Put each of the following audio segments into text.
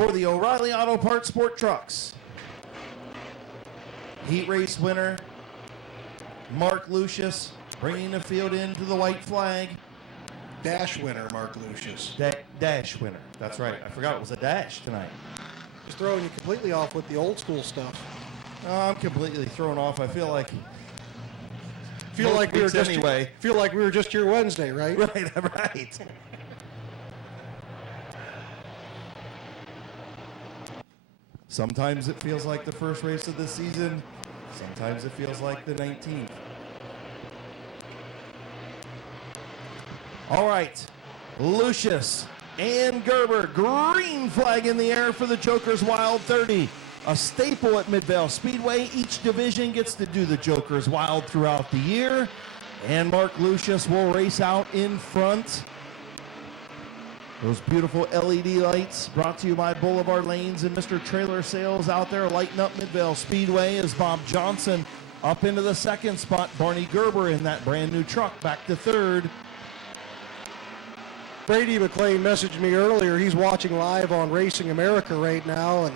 for the O'Reilly Auto Parts Sport Trucks. Heat race winner, Mark Lucius, bringing the field into the white flag. Dash winner, Mark Lucius. Dash winner, that's right. I forgot it was a dash tonight. Just throwing you completely off with the old school stuff. I'm completely thrown off. I feel like we were just here Wednesday, right? Right. Sometimes it feels like the first race of the season. Sometimes it feels like the 19th. All right, Lucius and Gerber, green flag in the air for the Joker's Wild 30. A staple at Midvale Speedway. Each division gets to do the Joker's Wild throughout the year. And Mark Lucius will race out in front. Those beautiful LED lights brought to you by Boulevard Lanes and Mr. Trailer Sales out there lighting up Midvale Speedway as Bob Johnson up into the second spot. Barney Gerber in that brand new truck back to third. Brady McLean messaged me earlier. He's watching live on Racing America right now and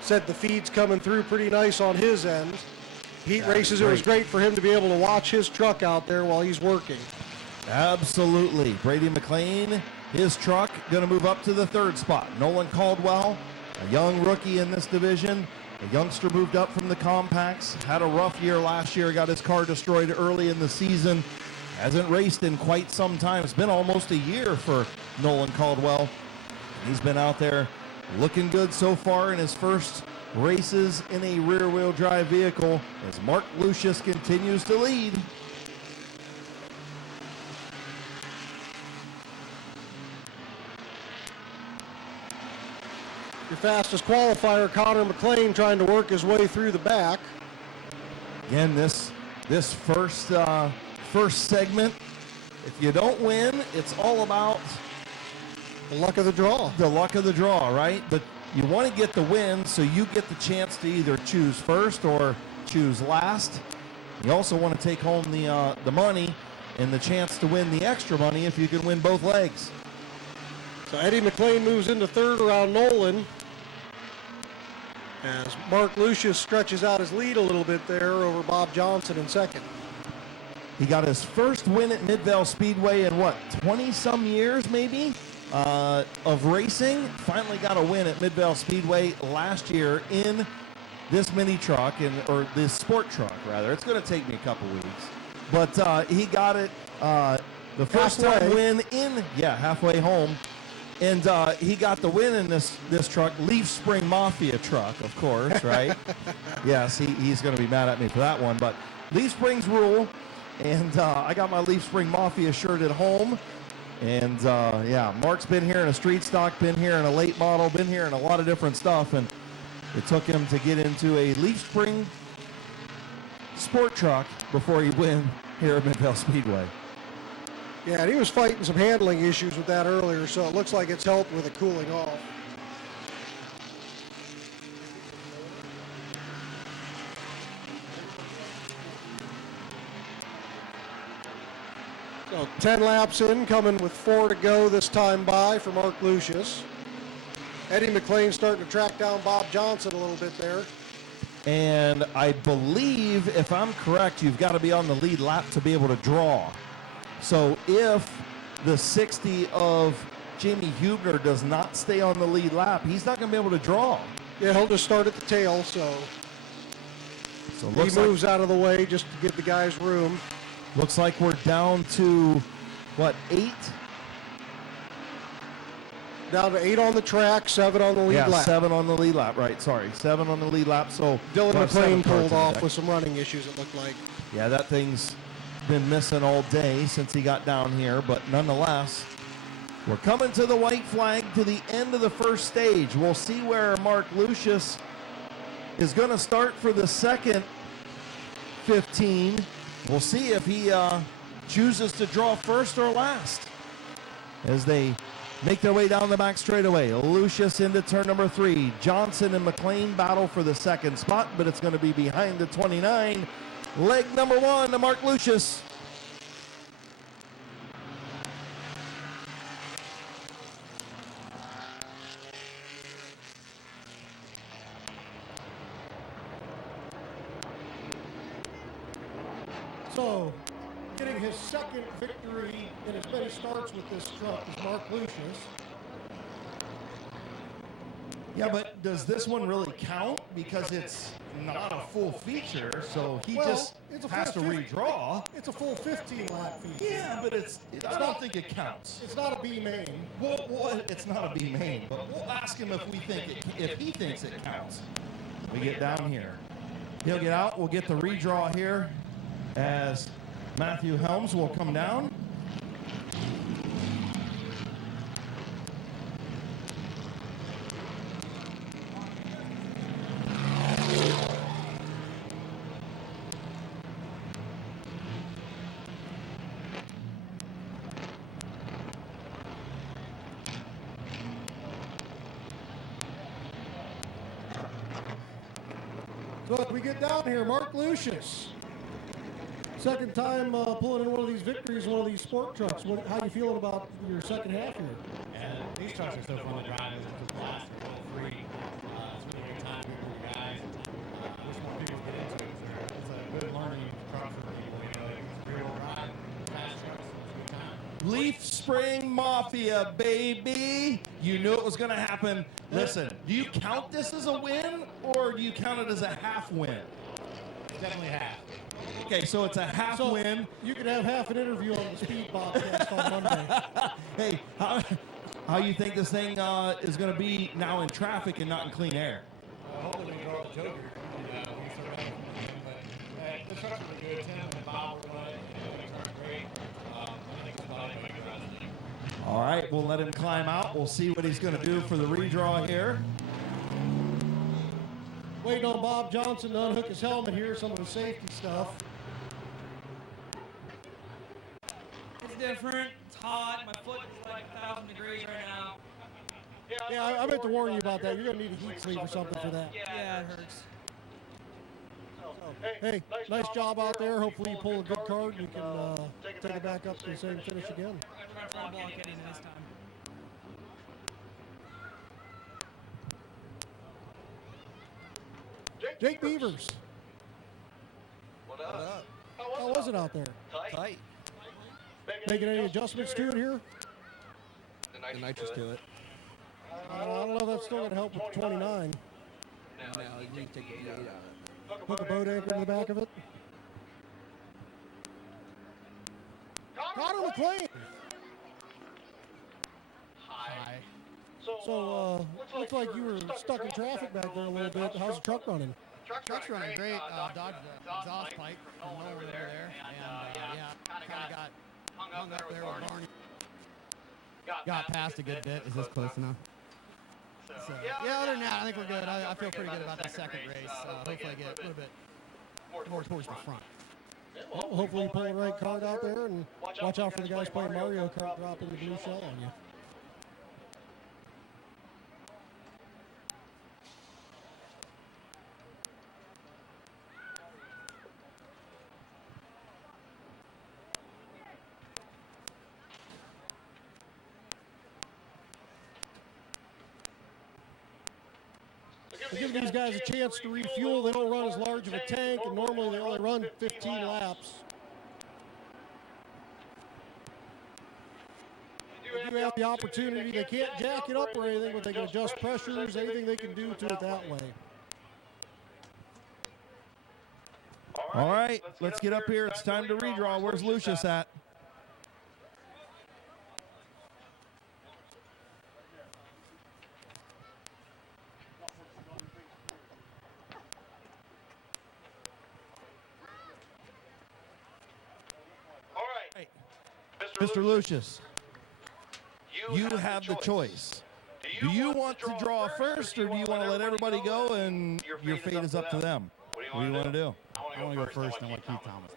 said the feed's coming through pretty nice on his end. Heat races, it was great for him to be able to watch his truck out there while he's working. Absolutely. Brady McLean, his truck, going to move up to the third spot. Nolan Caldwell, a young rookie in this division. A youngster moved up from the compacts, had a rough year last year, got his car destroyed early in the season. Hasn't raced in quite some time. It's been almost a year for Nolan Caldwell. He's been out there looking good so far in his first races in a rear-wheel drive vehicle as Mark Lucius continues to lead. Your fastest qualifier, Connor McLean, trying to work his way through the back. Again, this first segment, if you don't win, it's all about the luck of the draw. The luck of the draw, right? But you want to get the win so you get the chance to either choose first or choose last. You also want to take home the money and the chance to win the extra money if you can win both legs. So Eddie McLean moves into third around Nolan as Mark Lucius stretches out his lead a little bit there over Bob Johnson in second. He got his first win at Midvale Speedway in 20-some years maybe of racing. Finally got a win at Midvale Speedway last year in this mini truck, or this sport truck rather. It's going to take me a couple weeks. But he got it the first time win in, halfway home. And he got the win in this truck, Leaf Spring Mafia truck, of course, right? Yes, he's going to be mad at me for that one. But Leaf Springs rule. And I got my Leaf Spring Mafia shirt at home. And Mark's been here in a street stock, been here in a late model, been here in a lot of different stuff. And it took him to get into a Leaf Spring sport truck before he win here at Midvale Speedway. Yeah, and he was fighting some handling issues with that earlier, so it looks like it's helped with it cooling off. So 10 laps in, coming with 4 to go this time by for Mark Lucius. Eddie McLean starting to track down Bob Johnson a little bit there. And I believe, if I'm correct, you've got to be on the lead lap to be able to draw. So if the 60 of Jamie Hubner does not stay on the lead lap, he's not going to be able to draw. Yeah, he'll just start at the tail, so he moves out of the way just to give the guys room. Looks like we're down to, 8? Down to 8 on the track, 7 on the lead lap. 7 on the lead lap, right, sorry. 7 on the lead lap, so Dylan McLean pulled off with some running issues, it looked like. Yeah, that thing's been missing all day since he got down here, but nonetheless, we're coming to the white flag to the end of the first stage. We'll see where Mark Lucius is going to start for the second 15. We'll see if he chooses to draw first or last as they make their way down the back straightaway. Lucius into turn number 3. Johnson and McLean battle for the second spot, but it's going to be behind the 29. Leg number 1 to Mark Lucius. So, getting his second victory in as many starts with this truck is Mark Lucius. Yeah, but does this one really count? Because it's not a full feature, so he just has to redraw. It's a full 15-lap feature. Yeah, but I don't think it counts. It's not a B main. It's not a B main, but we'll ask him if he thinks it counts. We get down here. He'll get out. We'll get the redraw here as Matthew Helms will come down. Look, we get down here, Mark Lucius. Second time pulling in one of these victories in one of these sport trucks. How you feeling about your second half here? And these trucks are so fun to drive. It's just a blast. They're all free. It's really a good time here for the guys. I wish more people get into it. It's a good learning truck for people. You know, it's a real ride, fast trucks. It's a good time. Leaf Spring Mafia, baby. You knew it was going to happen. Listen, do you count this as a win or do you count it as a half win? It's definitely half. Okay, so it's a half win. You can have half an interview on the Speed podcast on Monday. Hey, how you think this thing is going to be now in traffic and not in clean air? Hopefully we can go off the choker. We sort of but the trucks are good. Tim and Bob were on it. The truck's great. I think it's about anybody can ride this thing. All right, we'll let him climb out. We'll see what he's going to do for the redraw here. Waiting on Bob Johnson to unhook his helmet here, some of the safety stuff. It's different. It's hot. My foot is like 1,000 degrees right now. Yeah, I meant to warn you about that. You're going to need a heat sleeve or something for that. Yeah, it hurts. Hey, nice job out there. Hopefully you pull a good card and you can take it back up to the same finish again. I'm trying to front block it in this time. Jake Beavers, What up? how was it out there? Tight. Making any adjustments to it here? The nitrous to it. I don't know if that's still going to help with the 29. No, you take the 8 out of it. Put the boat anchor in the back of it. Connor McLean. Hi. So, looks like you were stuck in traffic back there a little bit. How's the truck running? Truck's running great. Dodged the exhaust pipe from Nolan over there. And, kind of got hung up there with Barney. Got past a good bit. Is this close enough? So, yeah, other than that, I think we're good. I feel pretty good about the second race. Hopefully I get a little bit more towards the front. Well, hopefully you pull the right card out there and watch out for the guys playing Mario Kart dropping the blue shell on you. It gives these guys a chance to refuel. They don't run as large of a tank, and normally they only run 15 laps. They do have the opportunity. They can't jack it up or anything, but they can adjust pressures, anything they can do to it that way. All right, let's get up here. It's time to redraw. Where's Lucius at? Mr. Lucius, you have the choice. Do you want to draw first, or do you want to let everybody go and your fate is up to them? What do you want to do? I want to go first and let Keith Thomas to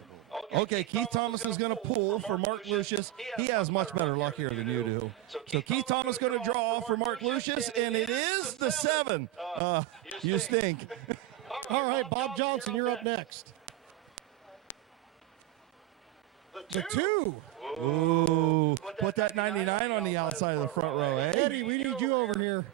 pull. Okay, Keith Thomas is going to pull for Mark Lucius. He has much better luck here than you do. So Keith Thomas going to draw for Mark Lucius, and it is the 7. You stink. All right, Bob Johnson, you're up next. The 2. Ooh, put that 99 on the outside of the front row, eh? Eddie, we need you over here.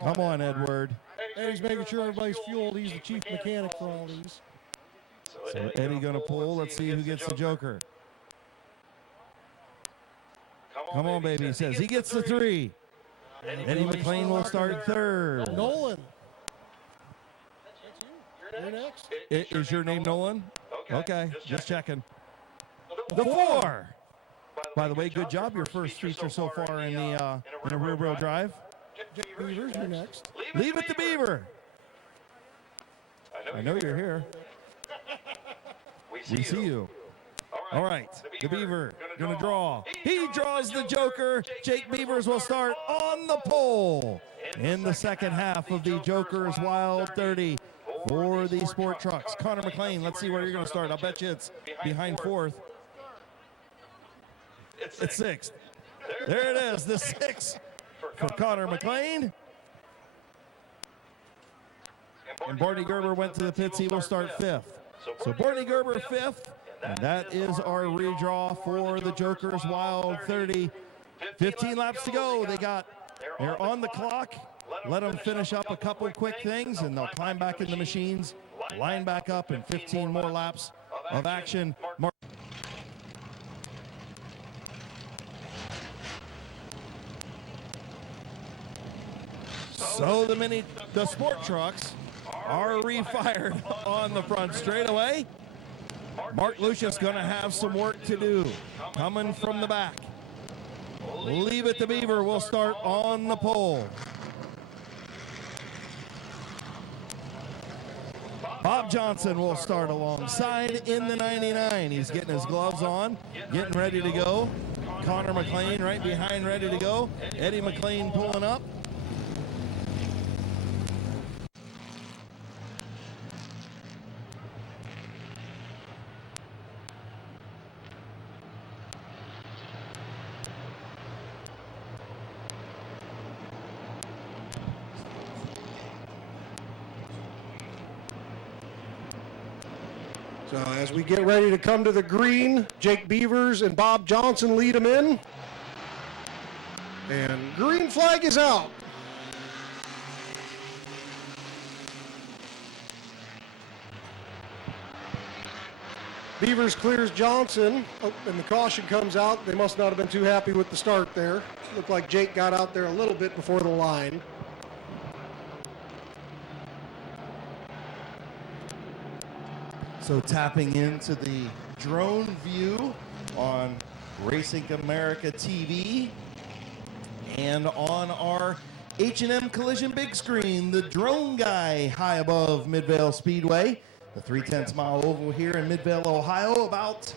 Come on, Edward. And he's making sure everybody's fueled. He's the chief mechanic for all these. So Eddie going to pull. Let's see who gets the joker. Come on, baby, he says. He gets the 3. Eddie McLean will start third. Nolan. You're next. Is your name Nolan? Okay, just checking. The 4. By the way, good job. Your first feature so far in a rear-wheel drive. Beavers, you're next. Leave it to Beaver. I know you're here. We see you. All right, the Beaver going to draw. He draws the joker. Jake Beavers will start on the pole in the second half of the Joker's Wild 30 for the Sport Trucks. Connor McLean, let's see where you're going to start. I'll bet you it's behind 4th. It's 6th. There it is, the 6 for Connor McLean. And Barney Gerber went to the pits. He will start 5th. So Barney Gerber 5th. And that is our redraw for the Joker's Wild 30. 15 laps to go. They're on the clock. Let them finish up a couple quick things, and they'll climb back in the machines, line back up, and 15 more laps of action. So the Sport Trucks are refired on the front straightaway. Mark Lucius going to have some work to do. Coming from the back. Leave it to Beaver. We'll start on the pole. Bob Johnson will start alongside in the 99. He's getting his gloves on, getting ready to go. Connor McLean right behind, ready to go. Eddie McLean pulling up. So as we get ready to come to the green, Jake Beavers and Bob Johnson lead them in. And green flag is out. Beavers clears Johnson, and the caution comes out. They must not have been too happy with the start there. Looked like Jake got out there a little bit before the line. So tapping into the drone view on Racing America TV and on our H&M Collision big screen, the drone guy high above Midvale Speedway, the 3/10 mile oval here in Midvale, Ohio, about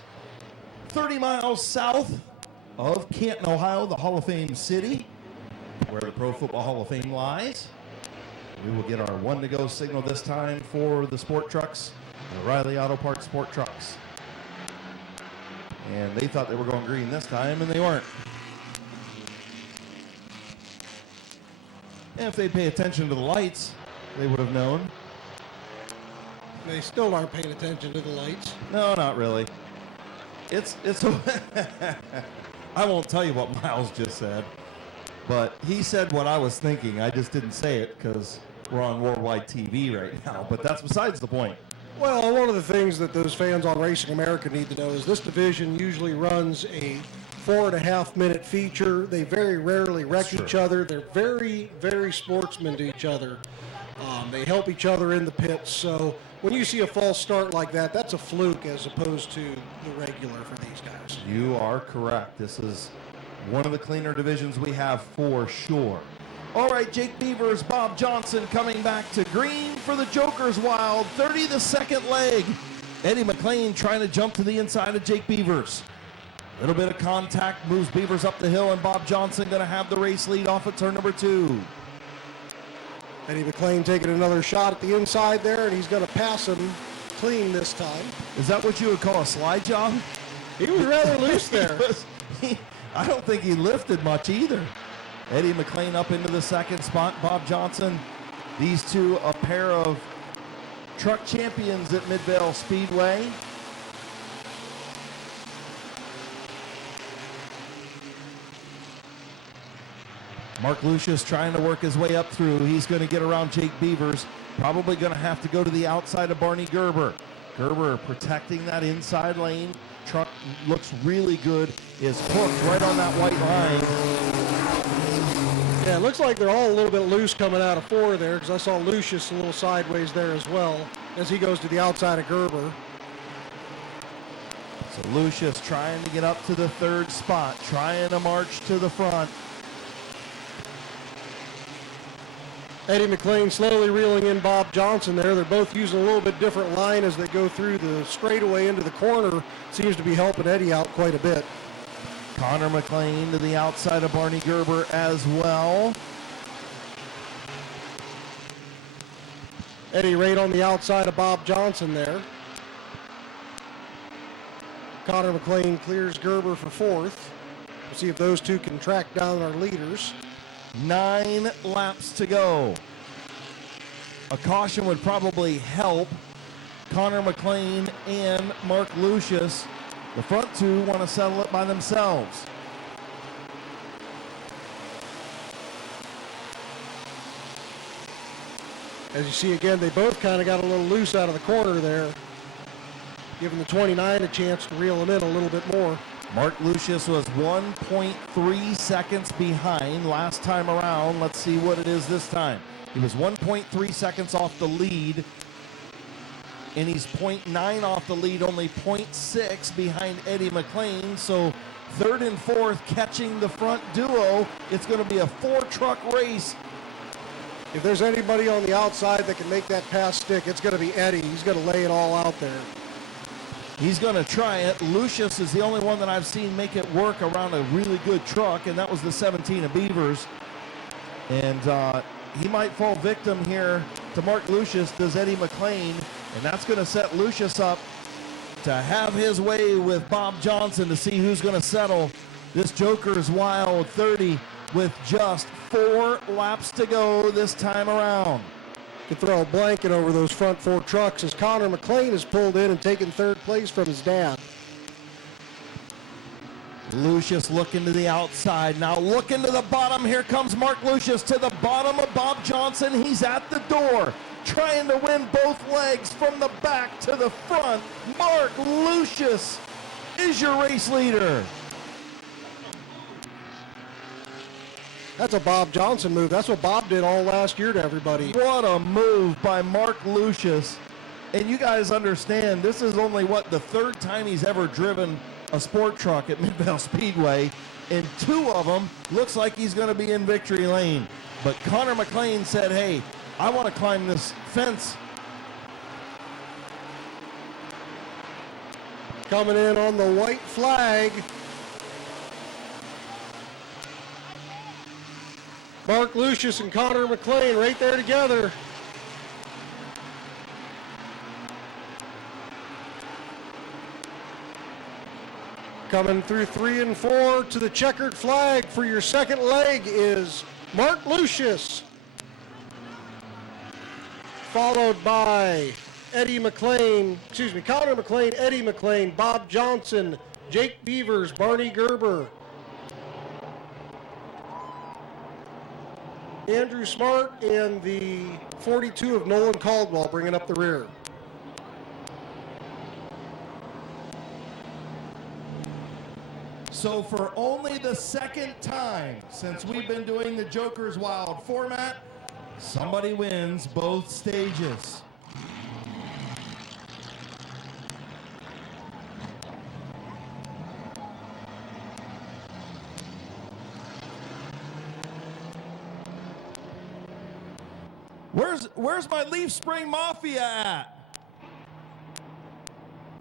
30 miles south of Canton, Ohio, the Hall of Fame city, where the Pro Football Hall of Fame lies. We will get our 1 to go signal this time for the Sport Trucks. The Riley Auto Parts Sport Trucks. And they thought they were going green this time, and they weren't. And if they'd pay attention to the lights, they would have known. They still aren't paying attention to the lights. No, not really. It's I won't tell you what Miles just said, but he said what I was thinking. I just didn't say it because we're on worldwide TV right now, but that's besides the point. Well, one of the things that those fans on Racing America need to know is this division usually runs a 4.5-minute feature. They very rarely wreck each other. They're very, very sportsmen to each other. They help each other in the pits. So when you see a false start like that, that's a fluke as opposed to the regular for these guys. You are correct. This is one of the cleaner divisions we have for sure. All right, Jake Beavers, Bob Johnson coming back to green for the Joker's Wild 30, the second leg. Eddie McLean trying to jump to the inside of Jake Beavers. A little bit of contact, moves Beavers up the hill, and Bob Johnson going to have the race lead off at turn number 2. Eddie McLean taking another shot at the inside there, and he's going to pass him clean this time. Is that what you would call a slide job? He was rather loose there. I don't think he lifted much either. Eddie McLean up into the second spot. Bob Johnson, these two a pair of truck champions at Midvale Speedway. Mark Lucius trying to work his way up through. He's going to get around Jake Beavers. Probably going to have to go to the outside of Barney Gerber. Gerber protecting that inside lane. Truck looks really good. Is hooked right on that white line. Yeah, it looks like they're all a little bit loose coming out of 4 there, because I saw Lucius a little sideways there as well as he goes to the outside of Gerber. So Lucius trying to get up to the 3rd spot, trying to march to the front. Eddie McLean slowly reeling in Bob Johnson there. They're both using a little bit different line as they go through the straightaway into the corner. Seems to be helping Eddie out quite a bit. Connor McLean to the outside of Barney Gerber as well. Eddie right on the outside of Bob Johnson there. Connor McLean clears Gerber for 4th. We'll see if those two can track down our leaders. 9 laps to go. A caution would probably help Connor McLean and Mark Lucius. The front two want to settle it by themselves. As you see again, they both kind of got a little loose out of the corner there, giving the 29 a chance to reel them in a little bit more. Mark Lucius was 1.3 seconds behind last time around. Let's see what it is this time. He was 1.3 seconds off the lead, and he's 0.9 off the lead, only 0.6 behind Eddie McLean. So 3rd and 4th catching the front duo. It's going to be a 4-truck race. If there's anybody on the outside that can make that pass stick, it's going to be Eddie. He's going to lay it all out there. He's going to try it. Lucius is the only one that I've seen make it work around a really good truck, and that was the 17 of Beavers. And he might fall victim here to Mark Lucius, does Eddie McLean, and that's going to set Lucius up to have his way with Bob Johnson to see who's going to settle this Joker's Wild 30 with just 4 laps to go this time around. Could throw a blanket over those front 4 trucks as Connor McLean has pulled in and taken 3rd place from his dad. Lucius looking to the outside. Now looking to the bottom. Here comes Mark Lucius to the bottom of Bob Johnson. He's at the door, trying to win both legs from the back to the front. Mark Lucius is your race leader. That's a Bob Johnson move. That's what Bob did all last year to everybody. What a move by Mark Lucius. And you guys understand, this is only, the 3rd time he's ever driven a sport truck at Midvale Speedway. And 2 of them looks like he's going to be in victory lane. But Connor McLean said, hey, I want to climb this fence. Coming in on the white flag, Mark Lucius and Connor McLean right there together. Coming through 3 and 4 to the checkered flag for your 2nd leg is Mark Lucius, followed by Connor McLean, Eddie McLean, Bob Johnson, Jake Beavers, Barney Gerber, Andrew Smart, and the 42 of Nolan Caldwell bringing up the rear. So for only the 2nd time since we've been doing the Joker's Wild format, somebody wins both stages. Where's my Leaf Spring Mafia at?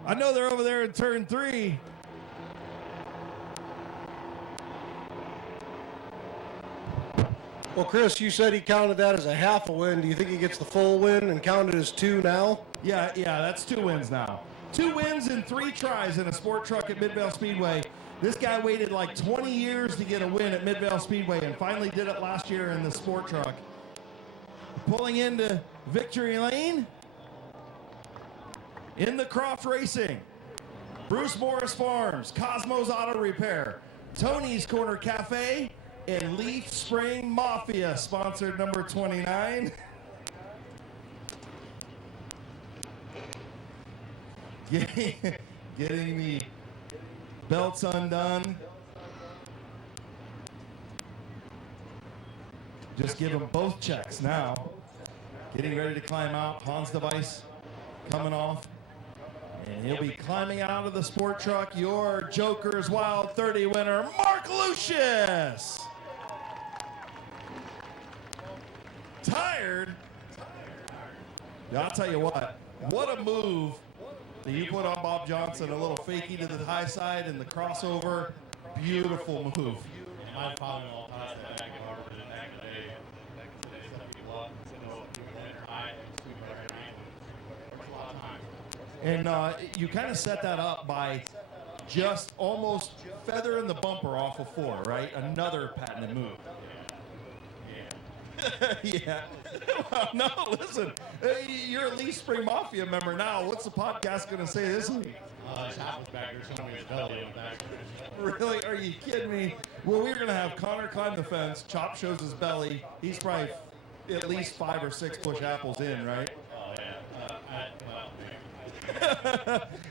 I know they're over there in turn 3. Well, Chris, you said he counted that as a half a win. Do you think he gets the full win and counted as 2 now? Yeah, that's 2 wins now. 2 wins in 3 tries in a sport truck at Midvale Speedway. This guy waited like 20 years to get a win at Midvale Speedway and finally did it last year in the sport truck. Pulling into victory lane in the Croft Racing, Bruce Morris Farms, Cosmos Auto Repair, Tony's Corner Cafe, and Leaf Spring Mafia, sponsored number 29. Getting the belts undone. Just give them both checks now. Getting ready to climb out. Hans device coming off. And he'll be climbing out of the sport truck. Your Joker's Wild 30 winner, Mark Lucius. Tired? Yeah, I'll tell you what a move that you put on Bob Johnson. A little fakie to the high side and the crossover. Beautiful move. My father-in-law passed that back in Harvard and actually back in today, 71, and you kind of set that up by just almost feathering the bumper off of 4, right? Another patented move. Yeah. Well, no, listen. You're a Leaf Spring Mafia member now. What's the podcast going to say this week? Chop was back there showing me his belly on the back. Really? Are you kidding me? Well, we're going to have Connor climb the fence. Chop shows his belly. He's probably at least 5 or 6 push apples in, right? Oh, yeah.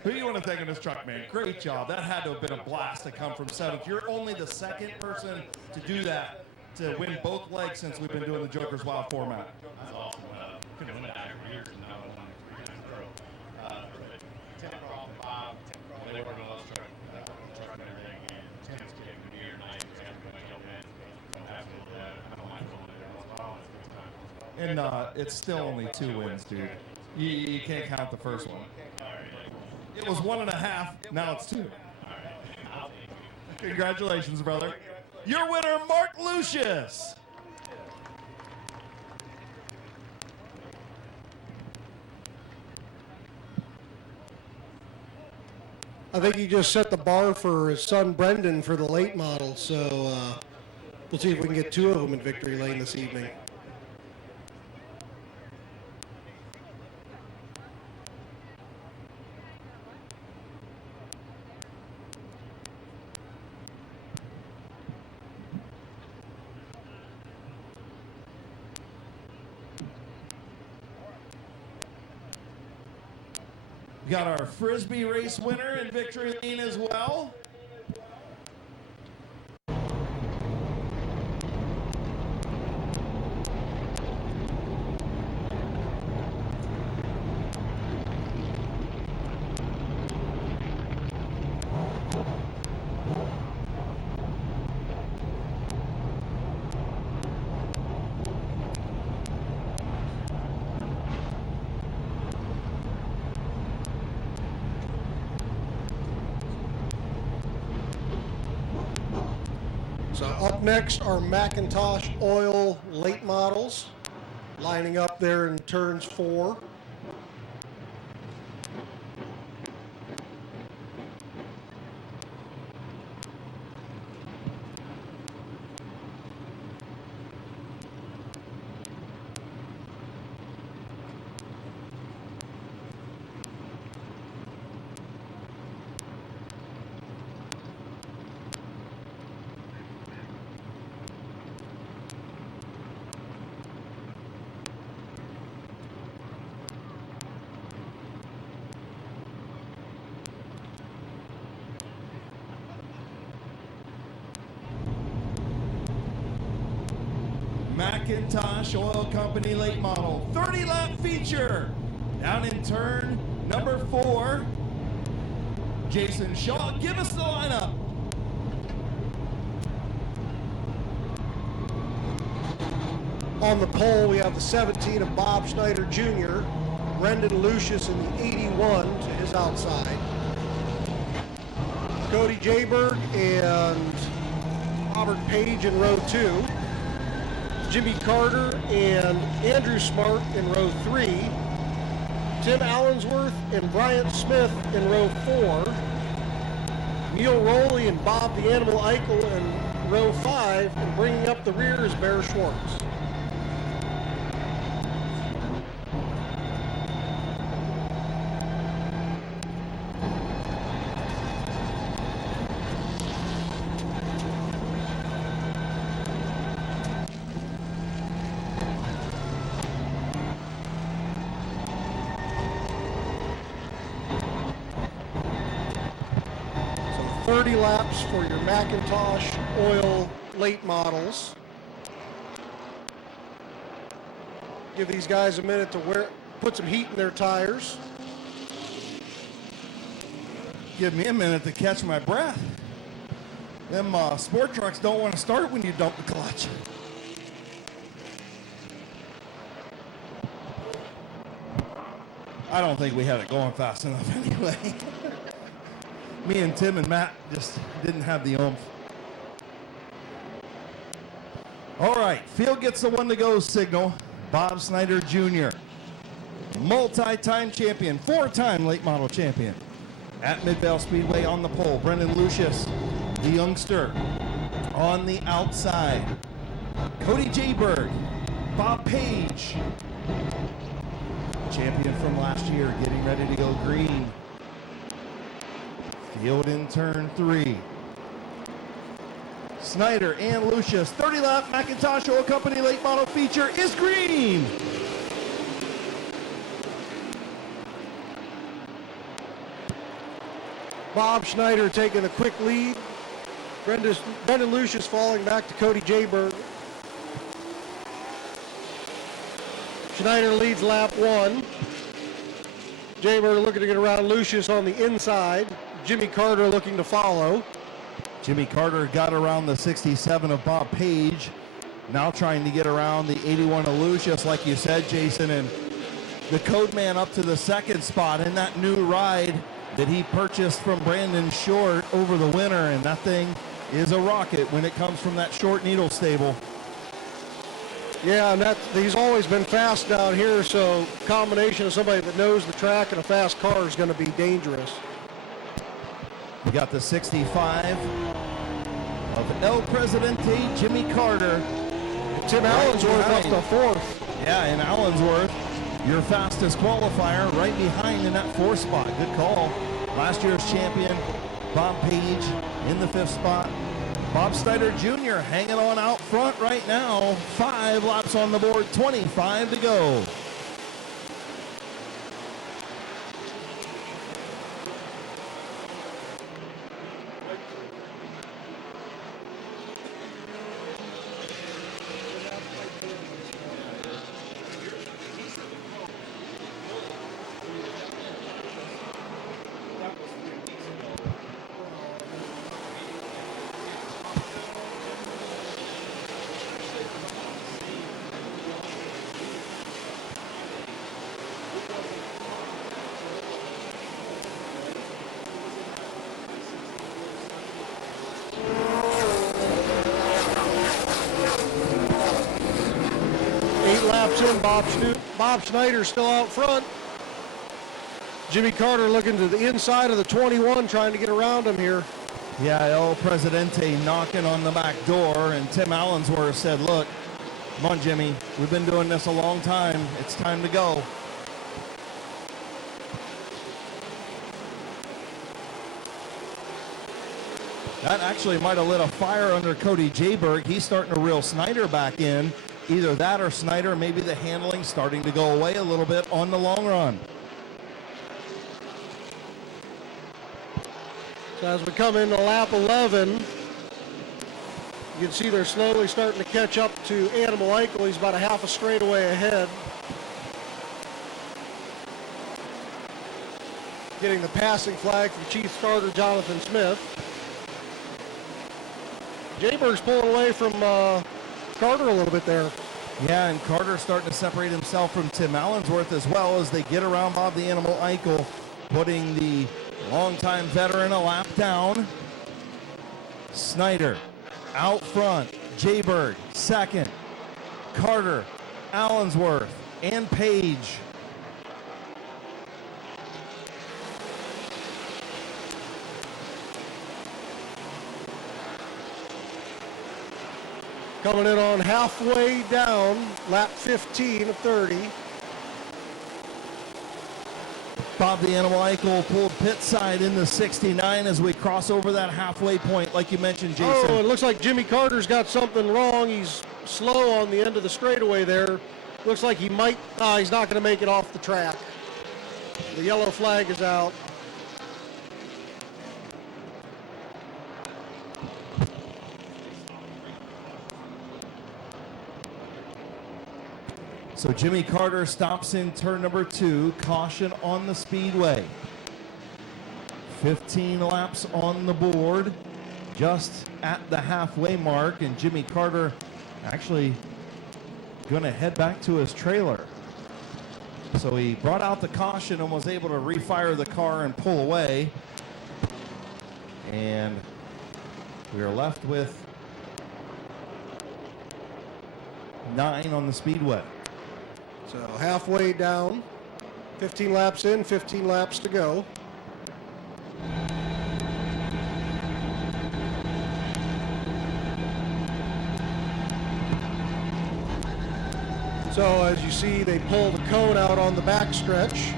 Who do you want to thank in this truck, man? Great job. That had to have been a blast to come from 7th. You're only the 2nd person to do that, to win both legs since we've been doing the Joker's Wild format. That's awesome. Couldn't win that every year, and now I won 3 times in a row. 10 across and 5. They were going to lose truck and everything. And 10's getting the year 9. So I'm going to help in. So absolutely, I don't mind going there. And it's still only 2 wins, dude. You can't count the first one. It was 1.5. Now it's 2. Congratulations, brother. Your winner, Mark Lucius. I think he just set the bar for his son Brendan for the late model, so we'll see if we can get 2 of them in victory lane this evening. We got our Frisbee race winner in victory lane as well. So up next are Macintosh Oil late models, lining up there in turns 4. Macintosh Oil Company late model 30-lap feature. Down in turn number 4. Jason Shaw, give us the lineup. On the pole, we have the 17 of Bob Schneider Jr., Brendan Lucius in the 81 to his outside, Cody Jayberg and Robert Page in row 2, Jimmy Carter and Andrew Smart in row 3, Tim Allensworth and Bryant Smith in row 4, Neil Rowley and Bob the Animal Eichel in row 5, and bringing up the rear is Bear Schwartz. 30 laps for your Macintosh oil late models. Give these guys a minute to put some heat in their tires. Give me a minute to catch my breath. Them sport trucks don't want to start when you dump the clutch. I don't think we had it going fast enough anyway. Me and Tim and Matt just didn't have the oomph. All right, field gets the one to go signal. Bob Snyder Jr., multi-time champion, 4-time late model champion. At Midvale Speedway on the pole, Brendan Lucius, the youngster, on the outside. Cody Jayberg, Bob Page, champion from last year, getting ready to go green. Field in turn 3. Snyder and Lucius, 30-lap Macintosh Oil Company late model feature is green. Bob Schneider taking a quick lead. Brendan Lucius falling back to Cody Jayberg. Schneider leads lap 1. Jayberg looking to get around Lucius on the inside. Jimmy Carter looking to follow. Jimmy Carter got around the 67 of Bob Page. Now trying to get around the 81 of Lucius, like you said, Jason. And the code man up to the 2nd spot in that new ride that he purchased from Brandon Short over the winter. And that thing is a rocket when it comes from that Short Needle stable. Yeah, and he's always been fast down here, so combination of somebody that knows the track and a fast car is going to be dangerous. We got the 65 of El Presidente, Jimmy Carter. Tim Allensworth up to 4th. Yeah, and Allensworth, your fastest qualifier, right behind in that 4th spot. Good call. Last year's champion, Bob Page, in the 5th spot. Bob Snyder Jr. hanging on out front right now. 5 laps on the board, 25 to go. Bob Schneider still out front. Jimmy Carter looking to the inside of the 21, trying to get around him here. Yeah, El Presidente knocking on the back door, and Tim Allensworth said, look, come on, Jimmy, we've been doing this a long time. It's time to go. That actually might have lit a fire under Cody Jayberg. He's starting to reel Snyder back in. Either that or Snyder, maybe the handling starting to go away a little bit on the long run. So as we come into lap 11, you can see they're slowly starting to catch up to Animal Eichel. He's about a half a straightaway ahead. Getting the passing flag from Chief Starter Jonathan Smith. Jayberg's pulling away from Carter a little bit there. Yeah, and Carter starting to separate himself from Tim Allensworth as well as they get around Bob the Animal Eichel, putting the longtime veteran a lap down. Snyder out front, Jayberg second, Carter, Allensworth, and Page. Coming in on halfway down, lap 15 of 30. Bob the Animal Eichel pulled pit side in the 69 as we cross over that halfway point, like you mentioned, Jason. Oh, it looks like Jimmy Carter's got something wrong. He's slow on the end of the straightaway there. Looks like he might, he's not going to make it off the track. The yellow flag is out. So Jimmy Carter stops in turn number 2. Caution on the speedway. 15 laps on the board, just at the halfway mark, and Jimmy Carter actually going to head back to his trailer. So he brought out the caution and was able to refire the car and pull away. And we are left with 9 on the speedway. So halfway down, 15 laps in, 15 laps to go. So as you see, they pull the cone out on the back stretch.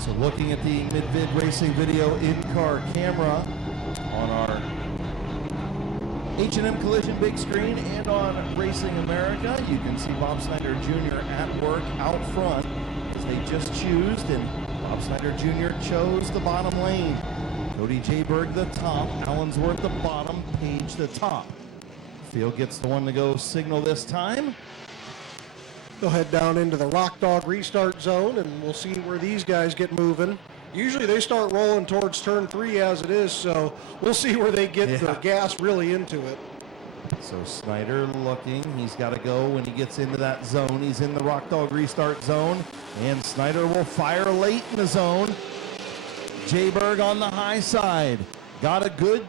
So looking at the Mid-Vid Racing video in-car camera on our H&M Collision big screen and on Racing America, you can see Bob Snyder Jr. at work out front as they just choosed, and Bob Snyder Jr. chose the bottom lane. Cody Jayberg the top, Allensworth the bottom, Page the top. Field gets the one to go signal this time. They'll head down into the Rock Dog restart zone, and we'll see where these guys get moving. Usually they start rolling towards turn 3 as it is, so we'll see where they get the gas really into it. So Snyder looking, he's got to go when he gets into that zone. He's in the Rock Dog restart zone, and Snyder will fire late in the zone. Jayberg on the high side, got a good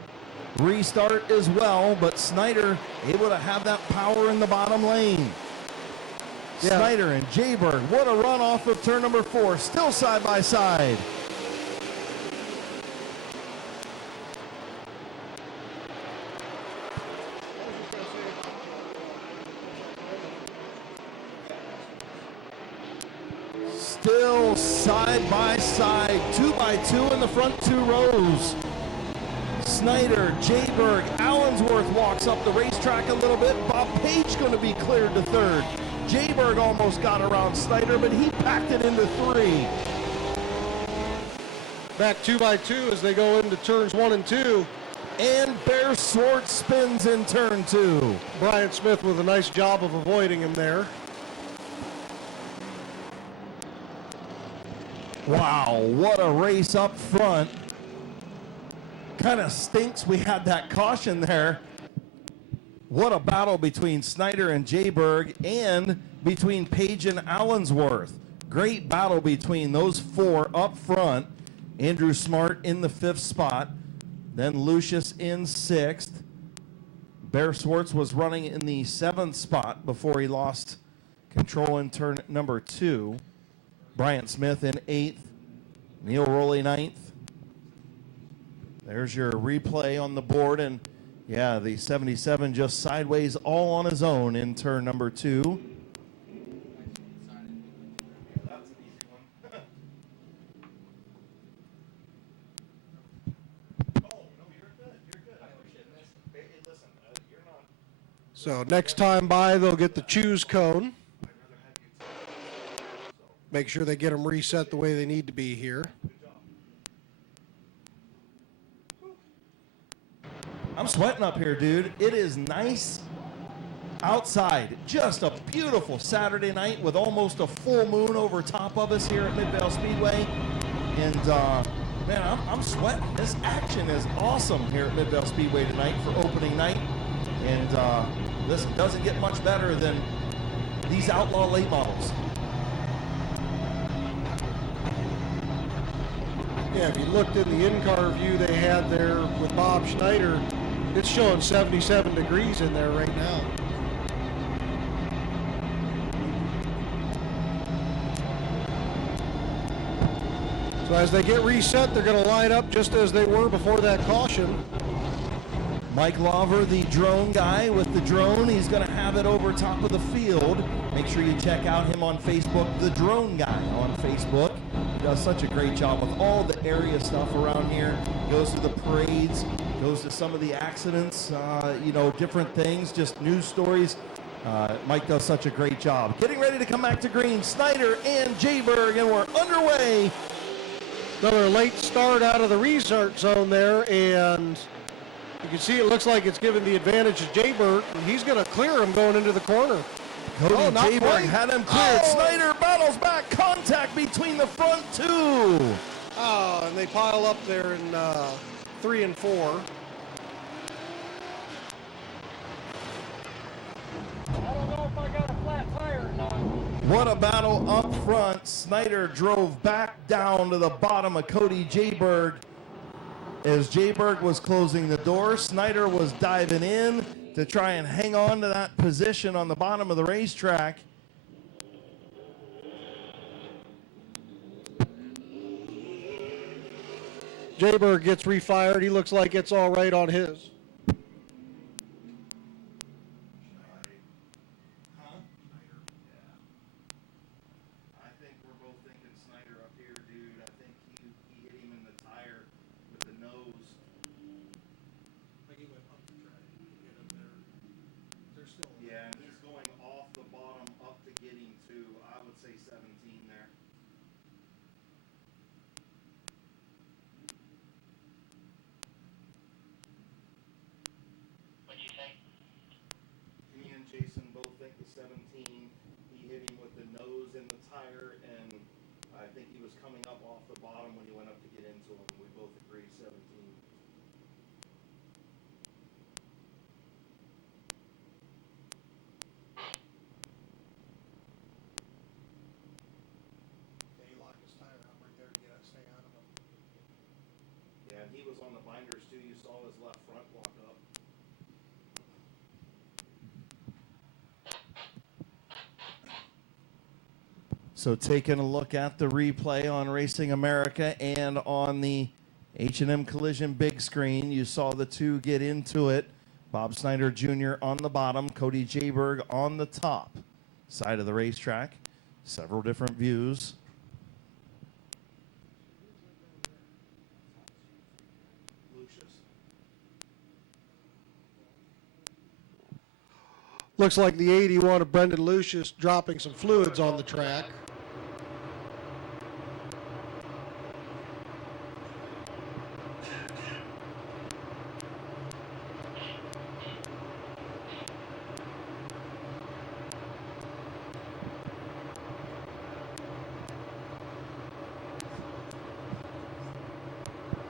restart as well, but Snyder able to have that power in the bottom lane. Yeah. Snyder and Jayberg, what a run off of turn number 4, still side by side. Still side by side, 2 by 2 in the front 2 rows. Snyder, Jayberg, Allensworth walks up the racetrack a little bit. Bob Page going to be cleared to 3rd. Jayberg almost got around Snyder, but he packed it into 3. Back 2 by 2 as they go into turns 1 and 2. And Bear Swartz spins in turn 2. Brian Smith with a nice job of avoiding him there. Wow, what a race up front. Kind of stinks we had that caution there. What a battle between Snyder and Jayberg and between Page and Allensworth. Great battle between those 4 up front. Andrew Smart in the 5th spot. Then Lucius in 6th. Bear Swartz was running in the 7th spot before he lost control in turn number 2. Bryant Smith in 8th. Neil Rowley 9th. There's your replay on the board, and yeah, the 77 just sideways all on his own in turn number 2. So next time by, they'll get the choose cone. Make sure they get them reset the way they need to be here. I'm sweating up here, dude. It is nice outside. Just a beautiful Saturday night with almost a full moon over top of us here at Midvale Speedway. And, man, I'm sweating. This action is awesome here at Midvale Speedway tonight for opening night. And this doesn't get much better than these outlaw late models. Yeah, if you looked in the in-car view they had there with Bob Schneider, it's showing 77 degrees in there right now. So as they get reset, they're going to line up just as they were before that caution. Mike Lawver, the drone guy with the drone, he's going to have it over top of the field. Make sure you check out him on Facebook, the drone guy on Facebook. He does such a great job with all the area stuff around here. Goes to the parades, goes to some of the accidents, you know, different things, just news stories. Mike does such a great job. Getting ready to come back to green, Snyder and Jayberg, and we're underway. Another late start out of the restart zone there, and You can see it looks like it's giving the advantage to Jaybird, and he's going to clear him going into the corner. Cody not Jayberg quite. had him cleared. Oh. Snyder battles back. Contact between the front two. And they pile up there in 3 and 4. What a battle up front. Snyder drove back down to the bottom of Cody Jayberg. As Jayberg was closing the door, Snyder was diving in to try and hang on to that position on the bottom of the racetrack. Jayberg gets refired. He looks like it's all right on his. I think we're both thinking Snyder up here, dude. I think he hit him in the tire with the nose. Like he went up the track to get him there. They're still. Yeah, and he's going off the bottom up to get him to, I would say 17 there. What'd you say? Me and Jason both think the 17. He hit him with the nose in the tire, and I think he was coming up off the bottom when he went up to get into him. We both agree 17. Yeah, he locked his tire up right there to stay out of him. Yeah, and he was on the binders too. You saw his left front walk up. So taking a look at the replay on Racing America and on the H&M Collision big screen, you saw the two get into it. Bob Snyder Jr. on the bottom, Cody Jayberg on the top side of the racetrack. Several different views. Looks like the 81 of Brendan Lucius dropping some fluids on the track.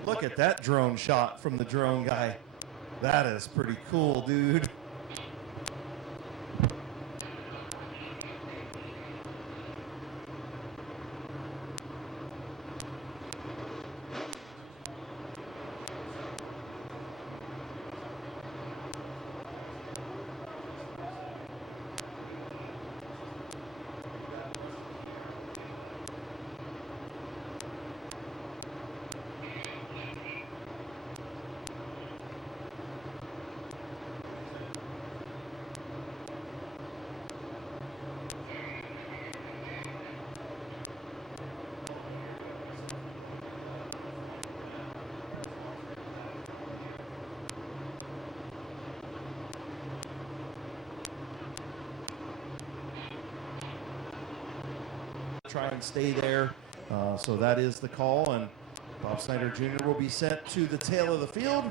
Look at that drone shot from the drone guy. That is pretty cool, dude. Try and stay there. So that is the call, and Bob Snyder Jr. will be sent to the tail of the field,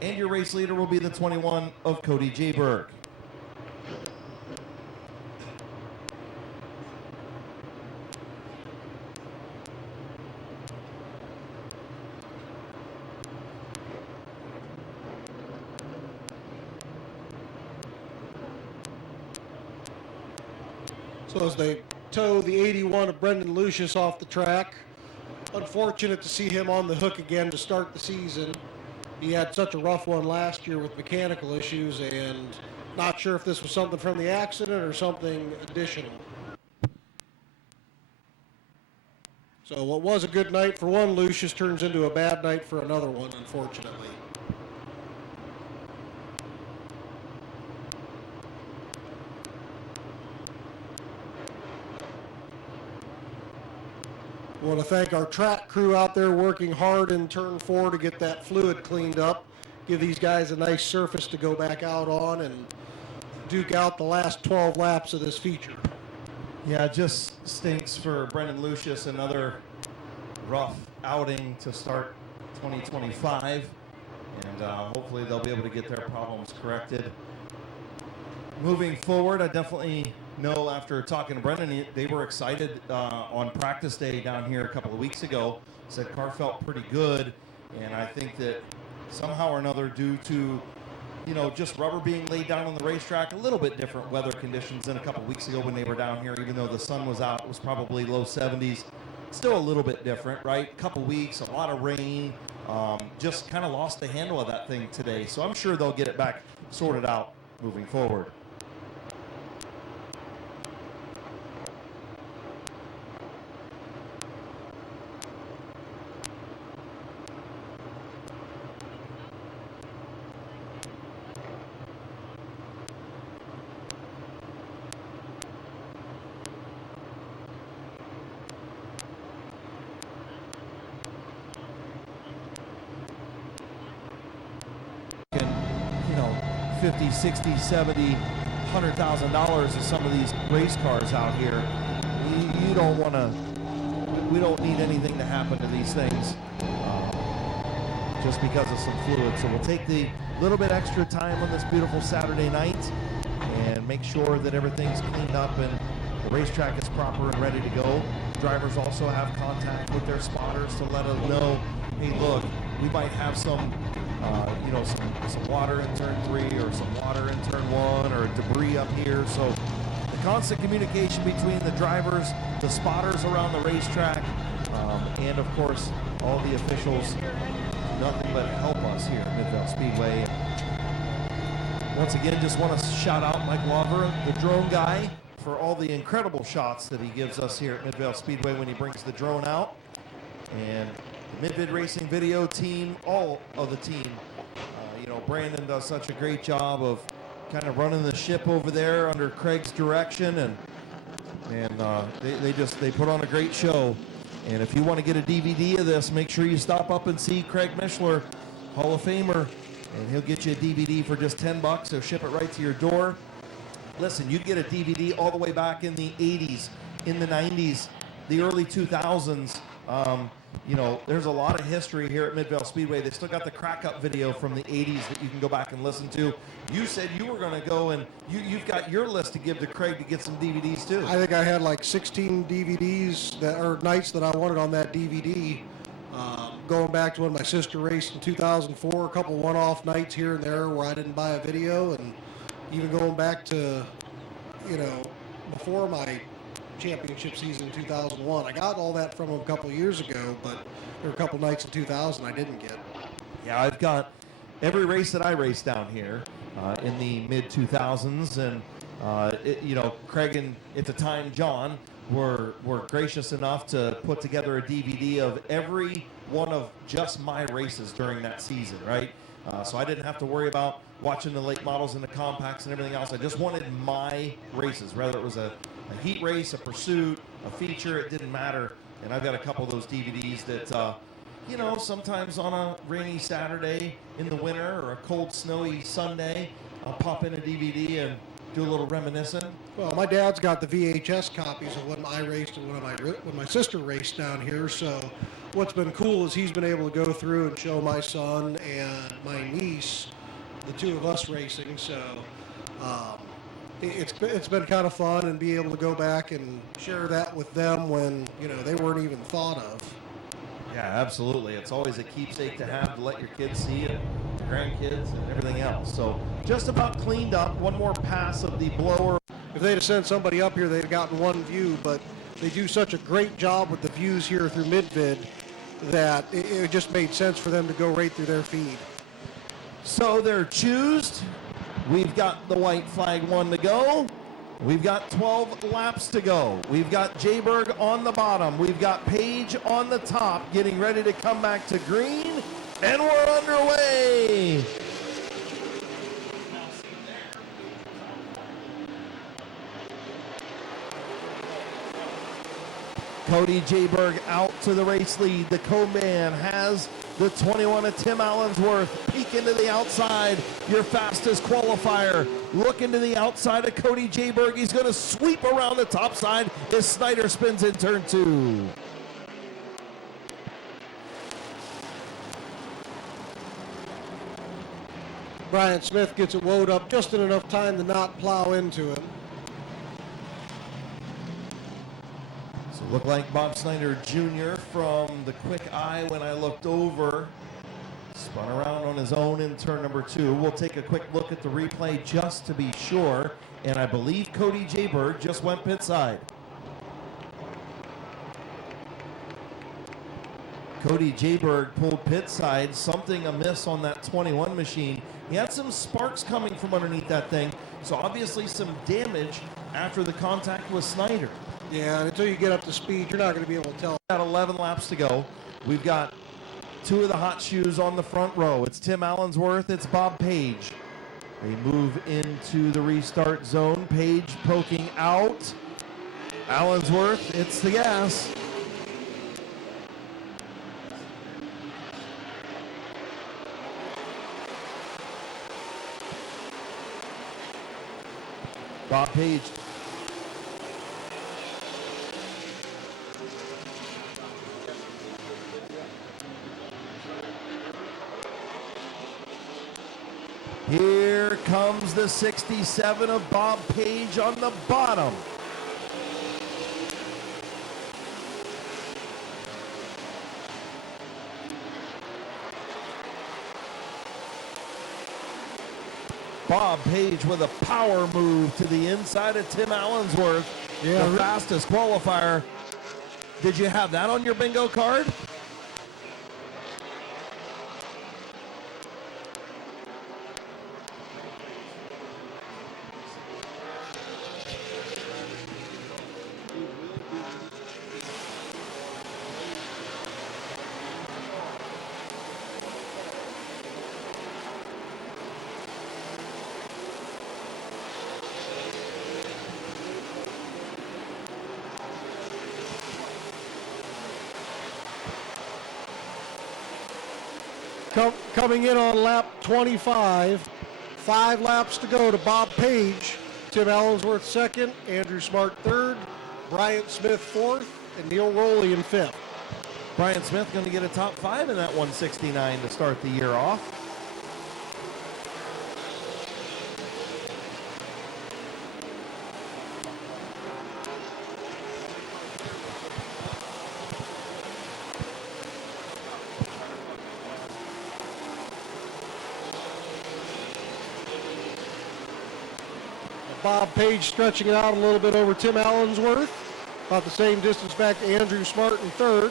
and your race leader will be the 21 of Cody Jayberg. So as they tow the 81 of Brendan Lucius off the track, unfortunate to see him on the hook again to start the season. He had such a rough one last year with mechanical issues, and not sure if this was something from the accident or something additional. So what was a good night for one Lucius turns into a bad night for another one, unfortunately. I want to thank our track crew out there working hard in turn 4 to get that fluid cleaned up, give these guys a nice surface to go back out on and duke out the last 12 laps of this feature. Yeah, it just stinks for Brendan Lucius, another rough outing to start 2025. and hopefully they'll be able to get their problems corrected. Moving forward, I definitely know after talking to Brendan, they were excited on practice day down here a couple of weeks ago. Said car felt pretty good, and I think that somehow or another, due to just rubber being laid down on the racetrack, a little bit different weather conditions than a couple weeks ago when they were down here, even though the sun was out, it was probably low 70s. Still a little bit different, right? A couple weeks, a lot of rain, just kind of lost the handle of that thing today. So I'm sure they'll get it back sorted out moving forward. $50, $60, $70, $100,000 of some of these race cars out here. You don't want to. We don't need anything to happen to these things just because of some fluid. So we'll take the little bit extra time on this beautiful Saturday night and make sure that everything's cleaned up and the racetrack is proper and ready to go. Drivers also have contact with their spotters to let them know, hey, look, we might have some some water in turn 3 or some water in turn 1 or debris up here. So the constant communication between the drivers, the spotters around the racetrack, and of course all the officials, nothing but help us here at Midvale Speedway. And once again, just want to shout out Mike Lover, the drone guy, for all the incredible shots that he gives us here at Midvale Speedway when he brings the drone out. And the Mid-Vid Racing video team, all of the team, Brandon does such a great job of kind of running the ship over there under Craig's direction, and they put on a great show. And if you want to get a DVD of this, make sure you stop up and see Craig Mishler, Hall of Famer, and he'll get you a DVD for just $10. He'll ship it right to your door. Listen, you get a DVD all the way back in the 80s, in the 90s, the early 2000s. There's a lot of history here at Midvale Speedway. They still got the crack-up video from the 80s that you can go back and listen to. You said you were going to go, and you've got your list to give to Craig to get some DVDs, too. I think I had like 16 DVDs or nights that I wanted on that DVD. Going back to when my sister raced in 2004, a couple one-off nights here and there where I didn't buy a video, and even going back to, before my championship season in 2001. I got all that from him a couple of years ago, but there were a couple nights in 2000 I didn't get. Yeah, I've got every race that I raced down here in the mid-2000s, and Craig and at the time John were gracious enough to put together a DVD of every one of just my races during that season, right? So I didn't have to worry about watching the late models and the compacts and everything else. I just wanted my races, whether it was a heat race, a pursuit, a feature, it didn't matter. And I've got a couple of those DVDs that, sometimes on a rainy Saturday in the winter or a cold, snowy Sunday, I'll pop in a DVD and do a little reminiscing. Well, my dad's got the VHS copies of when I raced and when my sister raced down here. So what's been cool is he's been able to go through and show my son and my niece, the two of us racing. So it's been kind of fun, and be able to go back and share that with them when they weren't even thought of. Yeah, absolutely. It's always a keepsake to have to let your kids see it, grandkids and everything else. So just about cleaned up. One more pass of the blower. If they'd have sent somebody up here, they'd have gotten one view, but they do such a great job with the views here through Mid-Vid that it just made sense for them to go right through their feed. So they're choosed. We've got the white flag 1 to go. We've got 12 laps to go. We've got Jayberg on the bottom. We've got Page on the top, getting ready to come back to green, and we're underway. Cody Jayberg out to the race lead. The co-man has the 21 of Tim Allensworth. Peek into the outside. Your fastest qualifier. Look into the outside of Cody Jayberg. He's going to sweep around the top side as Snyder spins in turn 2. Brian Smith gets it woed up just in enough time to not plow into him. So it looked like Bob Snyder Jr. from the quick eye when I looked over. Spun around on his own in turn number 2. We'll take a quick look at the replay just to be sure. And I believe Cody Jayberg just went pit side. Cody Jayberg pulled pit side, something amiss on that 21 machine. He had some sparks coming from underneath that thing, so obviously some damage after the contact with Snyder. Yeah, and until you get up to speed, you're not going to be able to tell. Got 11 laps to go. We've got 2 of the hot shoes on the front row. It's Tim Allensworth, it's Bob Page. They move into the restart zone. Page poking out. Allensworth, it's the gas. Bob Page. Here comes the 67 of Bob Page on the bottom. Bob Page with a power move to the inside of Tim Allensworth. Yeah, the fastest qualifier. Did you have that on your bingo card? Coming in on lap 25, 5 laps to go to Bob Page, Tim Allensworth second, Andrew Smart third, Bryant Smith fourth, and Neil Rowley in fifth. Brian Smith going to get a top 5 in that 169 to start the year off. Bob Page stretching it out a little bit over Tim Allensworth. About the same distance back to Andrew Smart in third.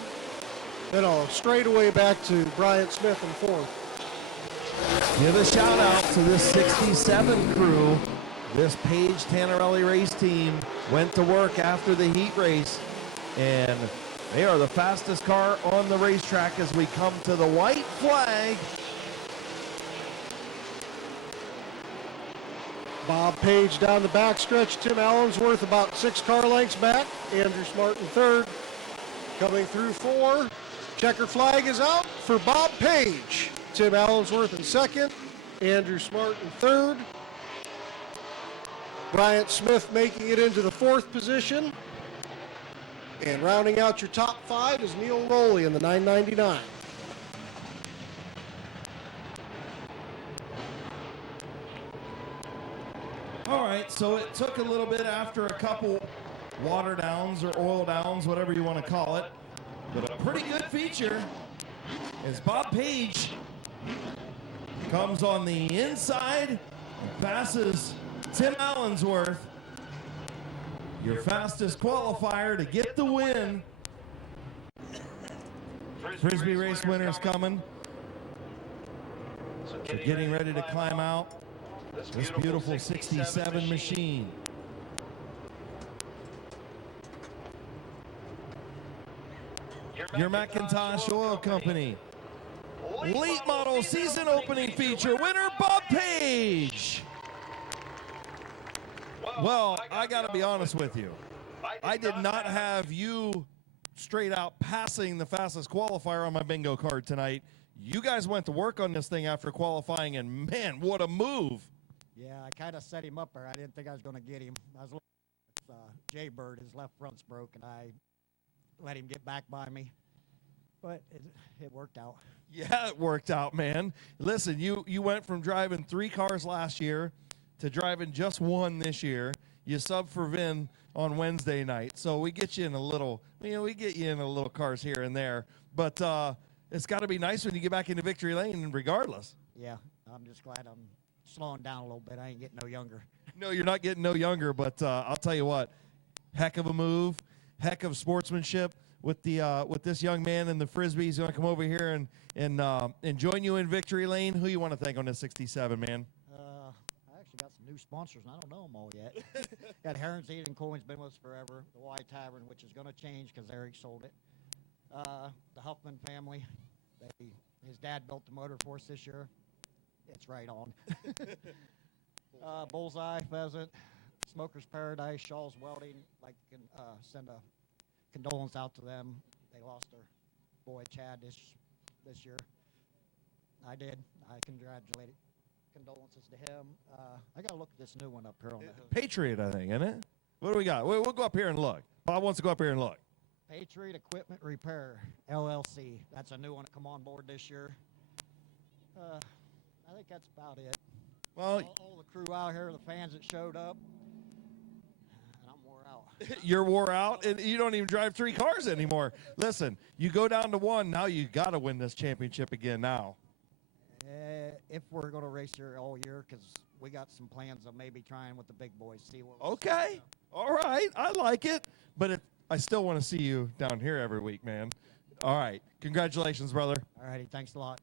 Then a straightaway back to Bryant Smith in fourth. Give a shout out to this 67 crew. This Page Tannerelli race team went to work after the heat race, and they are the fastest car on the racetrack as we come to the white flag. Bob Page down the backstretch. Tim Allensworth about 6 car lengths back. Andrew Smart in third. Coming through 4. Checker flag is out for Bob Page. Tim Allensworth in second. Andrew Smart in third. Bryant Smith making it into the 4th position. And rounding out your top 5 is Neil Rowley in the 999. All right, so it took a little bit after a couple water downs or oil downs, whatever you want to call it, but a pretty good feature as Bob Page comes on the inside and passes Tim Allensworth, your fastest qualifier to get the win. Frisbee race winners coming. So getting ready to climb out. This beautiful 67 machine. Your McIntosh Oil Company. Late model season opening feature winner, Bob Page. Well, I got to be honest with you. I did not have you straight out passing the fastest qualifier on my bingo card tonight. You guys went to work on this thing after qualifying, and man, what a move. Yeah, I kind of set him up there. I didn't think I was going to get him. I was looking at Jay-Bird. His left front's broke, and I let him get back by me. But it worked out. Yeah, it worked out, man. Listen, you went from driving 3 cars last year to driving just 1 this year. You sub for Vin on Wednesday night, so we get you in a little, we get you in a little cars here and there. But it's got to be nice when you get back into victory lane, regardless. Yeah, I'm just glad I'm slowing down a little bit. I ain't getting no younger. No, you're not getting no younger, but I'll tell you what, heck of a move, heck of sportsmanship with this young man in the Frisbee. He's going to come over here and join you in victory lane. Who you want to thank on this 67, man? I actually got some new sponsors, and I don't know them all yet. Got Heron's Eating Coin's been with us forever. The Y Tavern, which is going to change because Eric sold it. The Huffman family. His dad built the motor for us this year. It's right on. Bullseye, Pheasant, Smoker's Paradise, Shaw's Welding. Like, can send a condolence out to them. They lost their boy Chad this year. I did. I congratulated. Condolences to him. I got to look at this new one up here on the hood. Patriot, I think, isn't it? What do we got? We'll go up here and look. Bob wants to go up here and look. Patriot Equipment Repair, LLC. That's a new one to come on board this year. I think that's about it. Well, all the crew out here, the fans that showed up, and I'm wore out. You're wore out, and you don't even drive 3 cars anymore. Listen, you go down to 1, now you got to win this championship again now. If we're going to race here all year, because we got some plans of maybe trying with the big boys. See what. Okay, all right, I like it, but I still want to see you down here every week, man. All right, congratulations, brother. All righty, thanks a lot.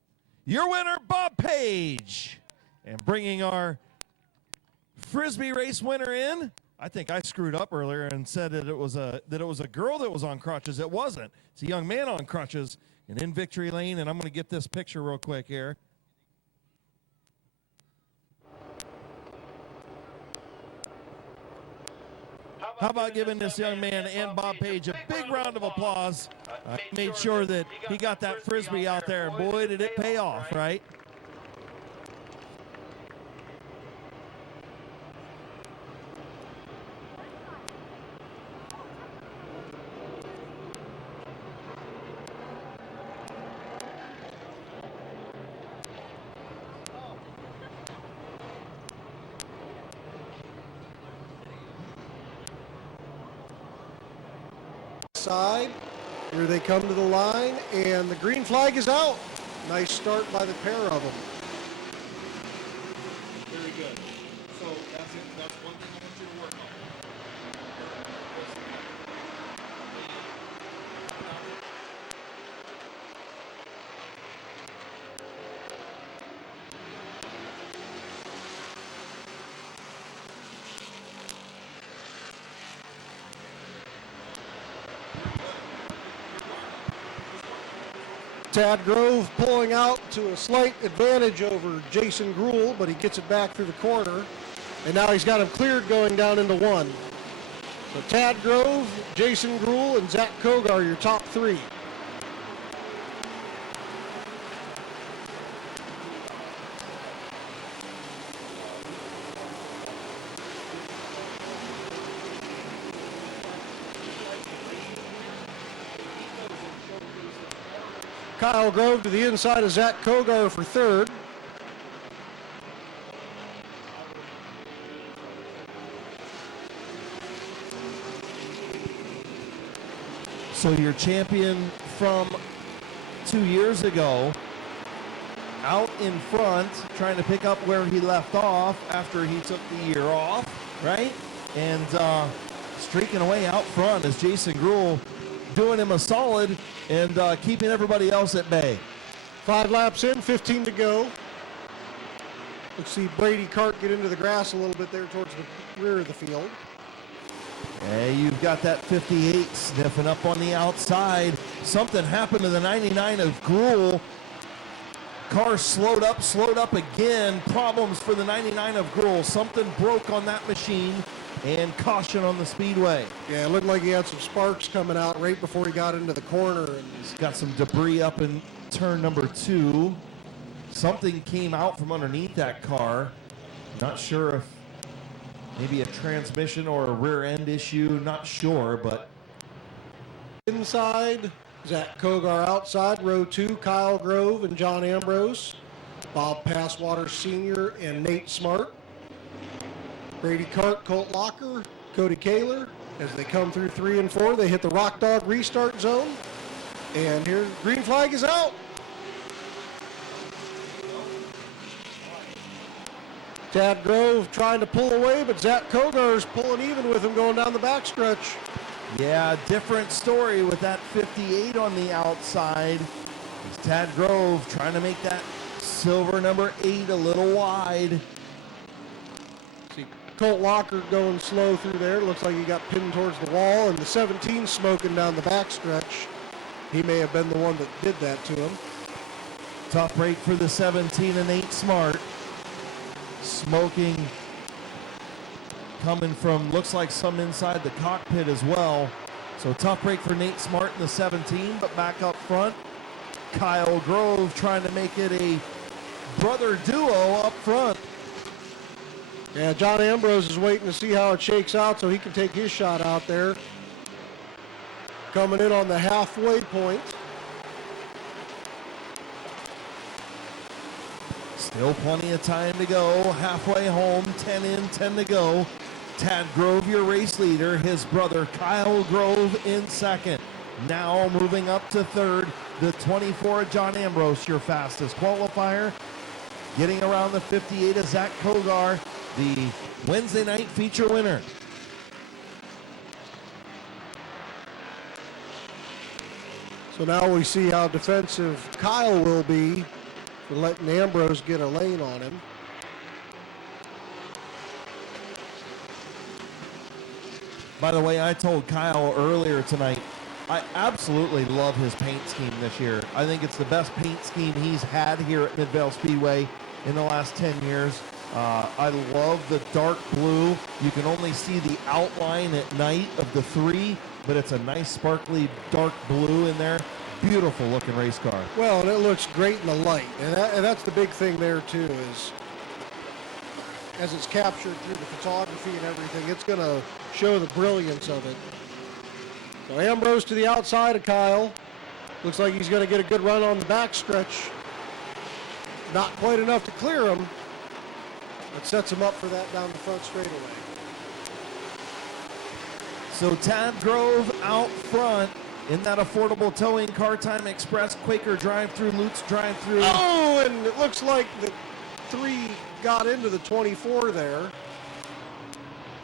Your winner, Bob Page, and bringing our Frisbee race winner in. I think I screwed up earlier and said that it was a girl that was on crutches. It wasn't. It's a young man on crutches and in victory lane. And I'm going to get this picture real quick here. How about giving this young man and Bob Page a big round of applause? Made sure that he got that Frisbee out there, and boy, did it pay off, right? Side. Here they come to the line, and the green flag is out. Nice start by the pair of them. Very good. So that's it. That's one thing I want you to work on. Tad Grove pulling out to a slight advantage over Jason Gruhl, but he gets it back through the corner. And now he's got him cleared going down into 1. So Tad Grove, Jason Gruhl, and Zach Kogar, your top 3. Kyle Grove to the inside of Zach Kogar for 3rd. So your champion from 2 years ago, out in front, trying to pick up where he left off after he took the year off, right? And streaking away out front is Jason Gruhl, doing him a solid and keeping everybody else at bay. 5 laps in, 15 to go. Let's see Brady Cart get into the grass a little bit there towards the rear of the field. Hey, you've got that 58 sniffing up on the outside. Something happened to the 99 of Gruhl. Car slowed up again. Problems for the 99 of Gruhl. Something broke on that machine, and caution on the speedway. Yeah, it looked like he had some sparks coming out right before he got into the corner. And he's got some debris up in turn number 2. Something came out from underneath that car. Not sure if maybe a transmission or a rear end issue. Not sure, but inside Zach Kogar outside, row 2, Kyle Grove and John Ambrose. Bob Passwater Sr. and Nate Smart. Brady Cart, Colt Locker, Cody Kaler. As they come through 3 and 4, they hit the Rock Dog restart zone. And here, green flag is out. Tad Grove trying to pull away, but Zach Kogar is pulling even with him going down the backstretch. Yeah, different story with that 58 on the outside. It's Tad Grove trying to make that silver number 8 a little wide. See Colt Locker going slow through there. Looks like he got pinned towards the wall, and the 17 smoking down the backstretch. He may have been the one that did that to him. Tough break for the 17 and 8 Smart. Smoking coming from, looks like some inside the cockpit as well. So tough break for Nate Smart in the 17, but back up front, Kyle Grove trying to make it a brother duo up front. Yeah, John Ambrose is waiting to see how it shakes out so he can take his shot out there. Coming in on the halfway point. Still plenty of time to go. Halfway home, 10 in, 10 to go. Tad Grove, your race leader. His brother Kyle Grove in second. Now moving up to third, the 24, John Ambrose, your fastest qualifier. Getting around the 58 is Zach Kogar, the Wednesday night feature winner. So now we see how defensive Kyle will be for letting Ambrose get a lane on him. By the way, I told Kyle earlier tonight, I absolutely love his paint scheme this year. I think it's the best paint scheme he's had here at Midvale Speedway in the last 10 years. I love the dark blue. You can only see the outline at night of the 3, but it's a nice sparkly dark blue in there. Beautiful looking race car. Well, and it looks great in the light. And that's the big thing there, too, is as it's captured through the photography and everything, it's going to show the brilliance of it. So Ambrose to the outside of Kyle. Looks like he's going to get a good run on the backstretch. Not quite enough to clear him. It sets him up for that down the front straightaway. So Tad Grove out front in that affordable towing Car Time Express Quaker drive-through, Lutz drive-through. Oh, and it looks like the 3 got into the 24 there.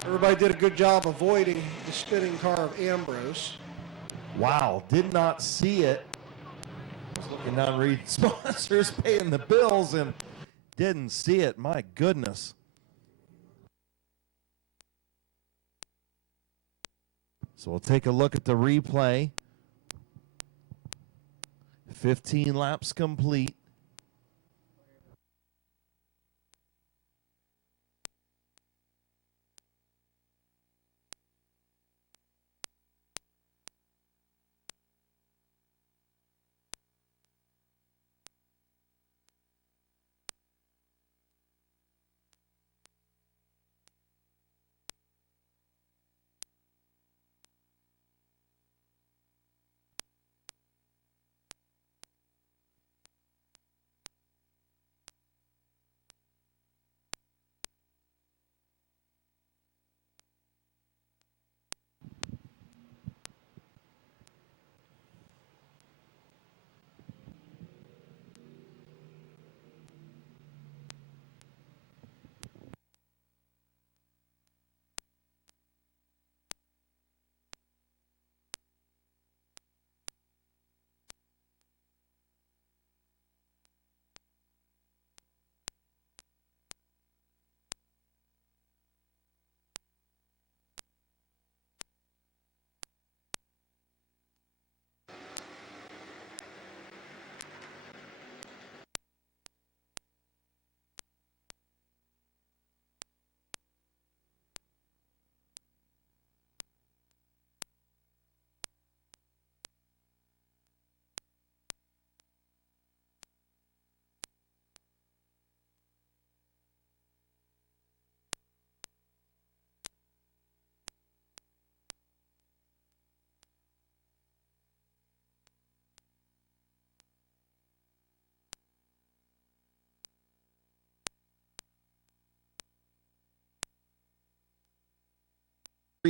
Everybody did a good job avoiding the spinning car of Ambrose. Wow, did not see it. I was looking down, reading sponsors paying the bills, and didn't see it. My goodness. So we'll take a look at the replay. 15 laps complete.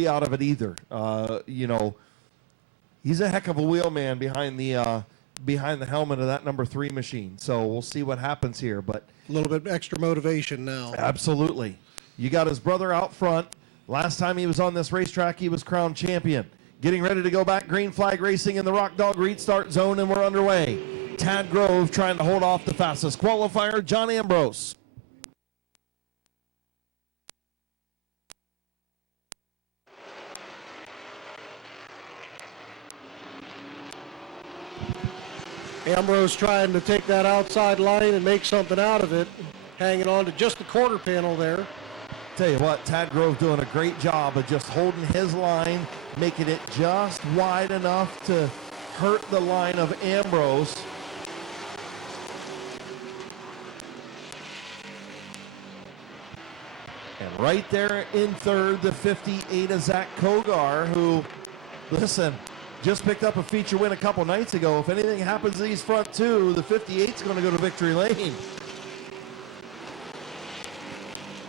out of it either. You know, he's a heck of a wheelman behind the helmet of that number 3 machine. So we'll see what happens here. But A little bit extra motivation now. absolutely. You got his brother out front. Last time he was on this racetrack, he was crowned champion. Getting ready to go back, green flag racing in the Rock Dog restart zone, and we're underway. Tad Grove trying to hold off the fastest qualifier, John Ambrose. Ambrose trying to take that outside line and make something out of it, hanging on to just the quarter panel there. Tell you what, Tad Grove doing a great job of just holding his line, making it just wide enough to hurt the line of Ambrose. And right there in third, the 58 of Zach Kogar, who, listen, just picked up a feature win a couple nights ago. If anything happens to these front two, the 58's going to go to victory lane.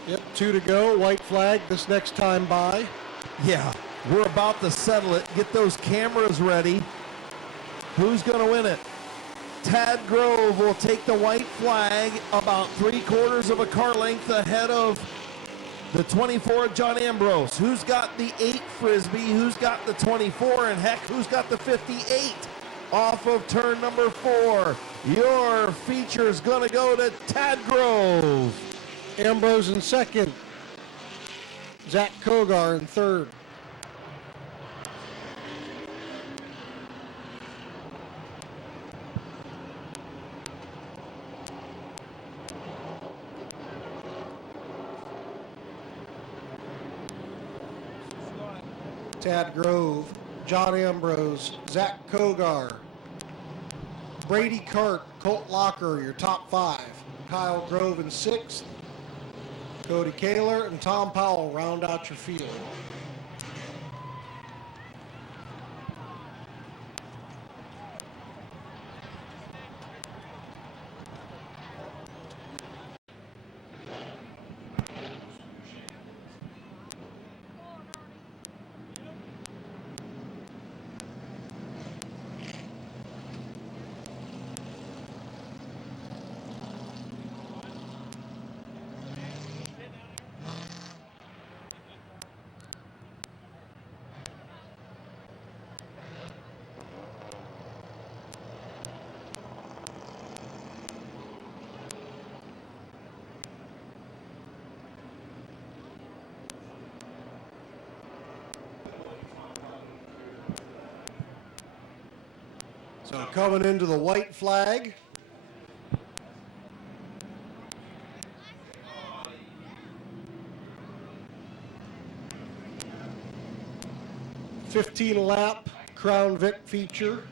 Yep, 2 to go, white flag this next time by. Yeah, we're about to settle it. Get those cameras ready. Who's going to win it? Tad Grove will take the white flag about 3/4 of a car length ahead of the 24, John Ambrose. Who's got the 8 Frisbee? Who's got the 24? And heck, who's got the 58 off of turn number 4? Your feature's going to go to Tad Grove. Ambrose in second. Zach Kogar in third. Tad Grove, John Ambrose, Zach Kogar, Brady Cart, Colt Locker, your top 5. Kyle Grove in 6th. Cody Kaler and Tom Powell round out your field. So coming into the white flag. $15-lap Crown Vic feature.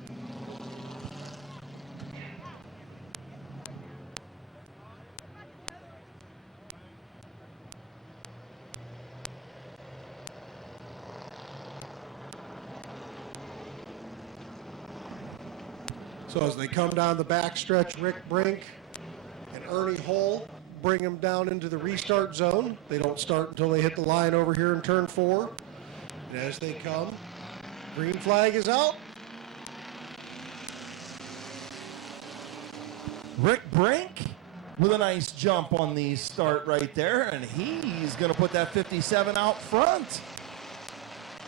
So as they come down the backstretch, Rick Brink and Ernie Hull bring them down into the restart zone. They don't start until they hit the line over here in turn 4. And as they come, green flag is out. Rick Brink with a nice jump on the start right there, and he's going to put that 57 out front.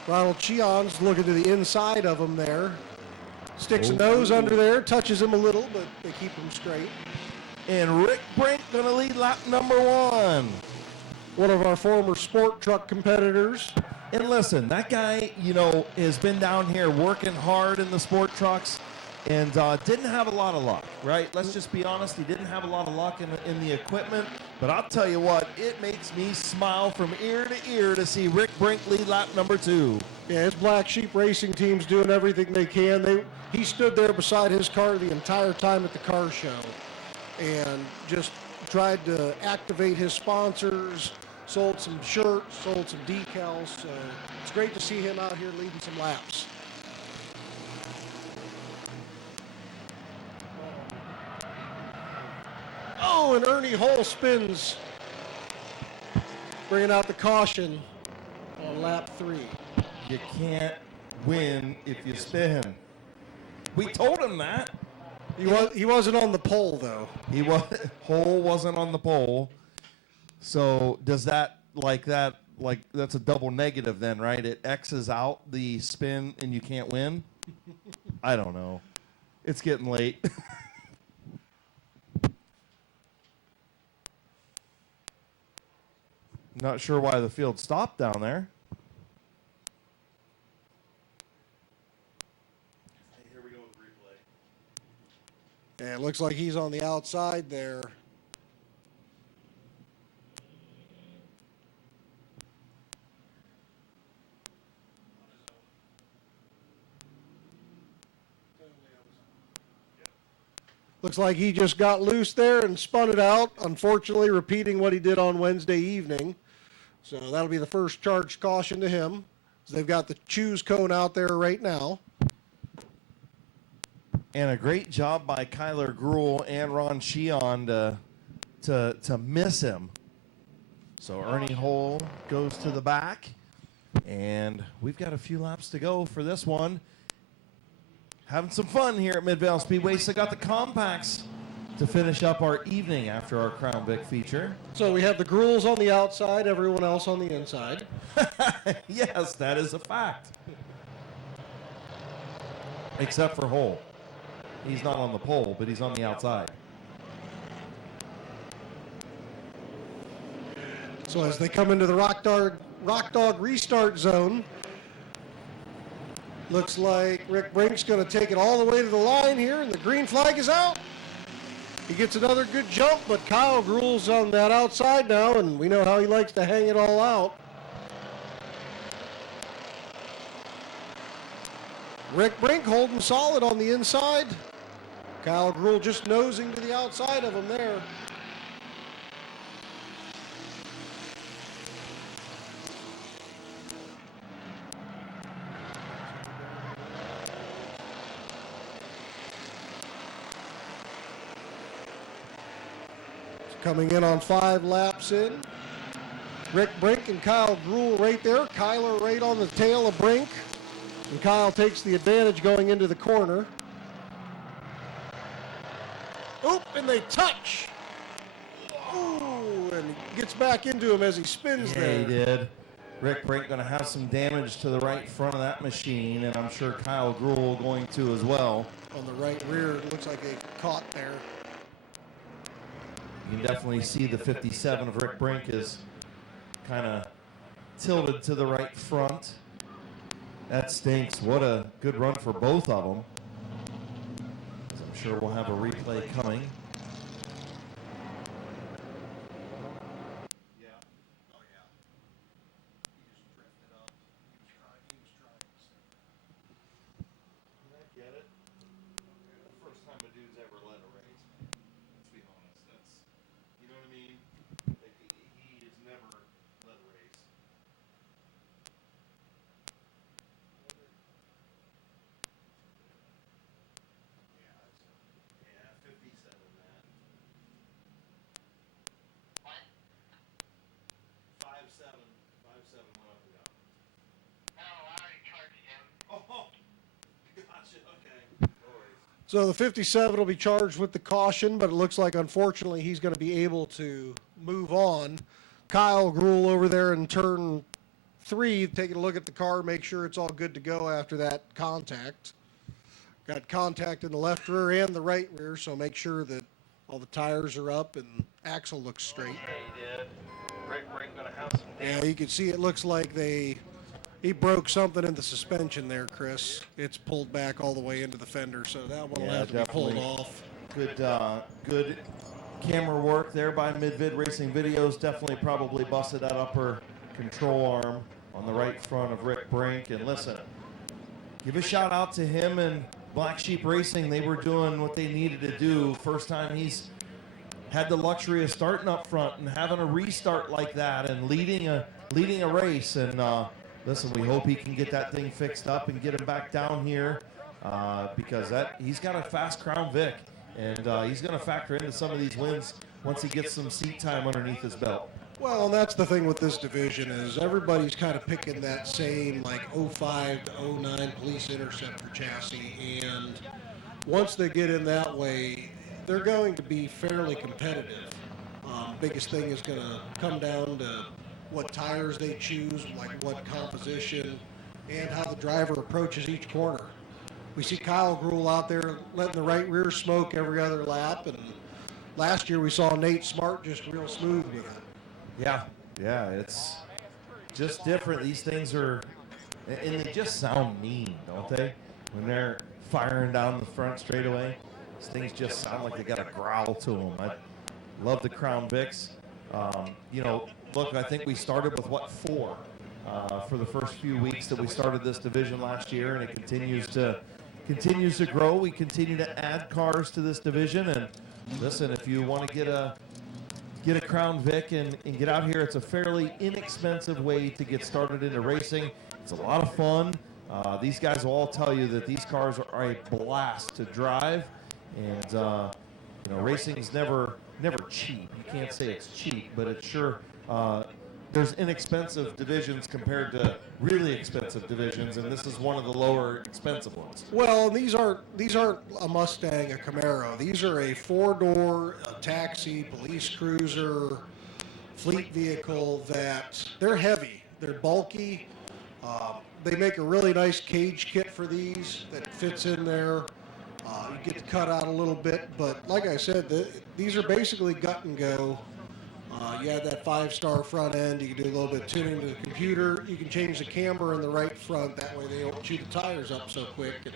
Ronald Cheon's looking to the inside of him there. Sticks a nose under there, touches him a little, but they keep him straight. And Rick Brink going to lead lap number 1. One of our former sport truck competitors. And listen, that guy, you know, has been down here working hard in the sport trucks and didn't have a lot of luck, right? Let's just be honest. He didn't have a lot of luck in the equipment. But I'll tell you what, it makes me smile from ear to ear to see Rick Brink lead lap number 2. Yeah, his Black Sheep Racing team's doing everything they can. He stood there beside his car the entire time at the car show and just tried to activate his sponsors, sold some shirts, sold some decals. So it's great to see him out here leading some laps. Oh, and Ernie Hull spins, bringing out the caution. on lap 3. You can't win if you spin. We told him that. He wasn't on the pole though. Hole wasn't on the pole. So does that that's a double negative then, right? It X's out the spin and you can't win? I don't know. It's getting late. Not sure why the field stopped down there. Here we go with replay. And it looks like he's on the outside there. Looks like he just got loose there and spun it out, unfortunately repeating what he did on Wednesday evening. So that'll be the first charged caution to him. So they've got the choose cone out there right now. And a great job by Kyler Gruhl and Ron Sheehan to miss him. So Ernie Hole goes to the back. And we've got a few laps to go for this one. Having some fun here at Midvale Speedway. Still got the compacts to finish up our evening after our Crown Vic feature. So we have the Gruhls on the outside, everyone else on the inside. Yes, that is a fact. Except for Hole. He's not on the pole, but he's on the outside. So as they come into the Rock Dog restart zone, looks like Rick Brink's going to take it all the way to the line here, and the green flag is out. He gets another good jump, but Kyle Gruhl's on that outside now, and we know how he likes to hang it all out. Rick Brink holding solid on the inside. Kyle Gruhl just nosing to the outside of him there. Coming in on 5 laps in. Rick Brink and Kyle Gruhl right there. Kyler right on the tail of Brink. And Kyle takes the advantage going into the corner. Oop, and they touch. Ooh, and he gets back into him as he spins there. Yeah, he did. Rick Brink going to have some damage to the right front of that machine, and I'm sure Kyle Gruhl going to as well. On the right rear, it looks like they caught there. You can definitely see the 57 of Rick Brink is kind of tilted to the right front. That stinks. What a good run for both of them. I'm sure we'll have a replay coming. So the 57 will be charged with the caution, but it looks like, unfortunately, he's going to be able to move on. Kyle Gruhl over there in turn 3, taking a look at the car, make sure it's all good to go after that contact. Got contact in the left rear and the right rear, so make sure that all the tires are up and axle looks straight. Yeah, you can see it looks like he broke something in the suspension there, Chris. It's pulled back all the way into the fender, so that one will have to be pulled off. Good camera work there by Mid-Vid Racing Videos. Definitely probably busted that upper control arm on the right front of Rick Brink. And listen, give a shout out to him and Black Sheep Racing. They were doing what they needed to do. First time he's had the luxury of starting up front and having a restart like that and leading a race. And listen, we hope he can get that thing fixed up and get him back down here because he's got a fast Crown Vic, and he's going to factor into some of these wins once he gets some seat time underneath his belt. Well, and that's the thing with this division is everybody's kind of picking that same like '05 to '09 Police Interceptor chassis, and once they get in that way, they're going to be fairly competitive. Biggest thing is going to come down to what tires they choose, like what composition, and how the driver approaches each corner. We see Kyle Gruhl out there letting the right rear smoke every other lap, and last year we saw Nate Smart just real smooth with it. Yeah, it's just different. These things are, and they just sound mean, don't they? When they're firing down the front straightaway, these things just sound like they got a growl to them. I love the Crown Vics. You know, look, I think we started with, what, 4 for the first few weeks that we started this division last year, and it continues to grow. We continue to add cars to this division, and listen, if you want to get a Crown Vic and get out here, it's a fairly inexpensive way to get started into racing. It's a lot of fun. These guys will all tell you that these cars are a blast to drive, and you know, racing is never cheap. You can't say it's cheap, but it's sure. There's inexpensive divisions compared to really expensive divisions, and this is one of the lower expensive ones. Well, these aren't a Mustang, a Camaro. These are a 4-door taxi, police cruiser, fleet vehicle that they're heavy, they're bulky. They make a really nice cage kit for these that fits in there. You get to cut out a little bit, but like I said, these are basically gut and go. You have that 5-star front end. You can do a little bit of tuning to the computer. You can change the camber in the right front. That way they don't chew the tires up so quick. And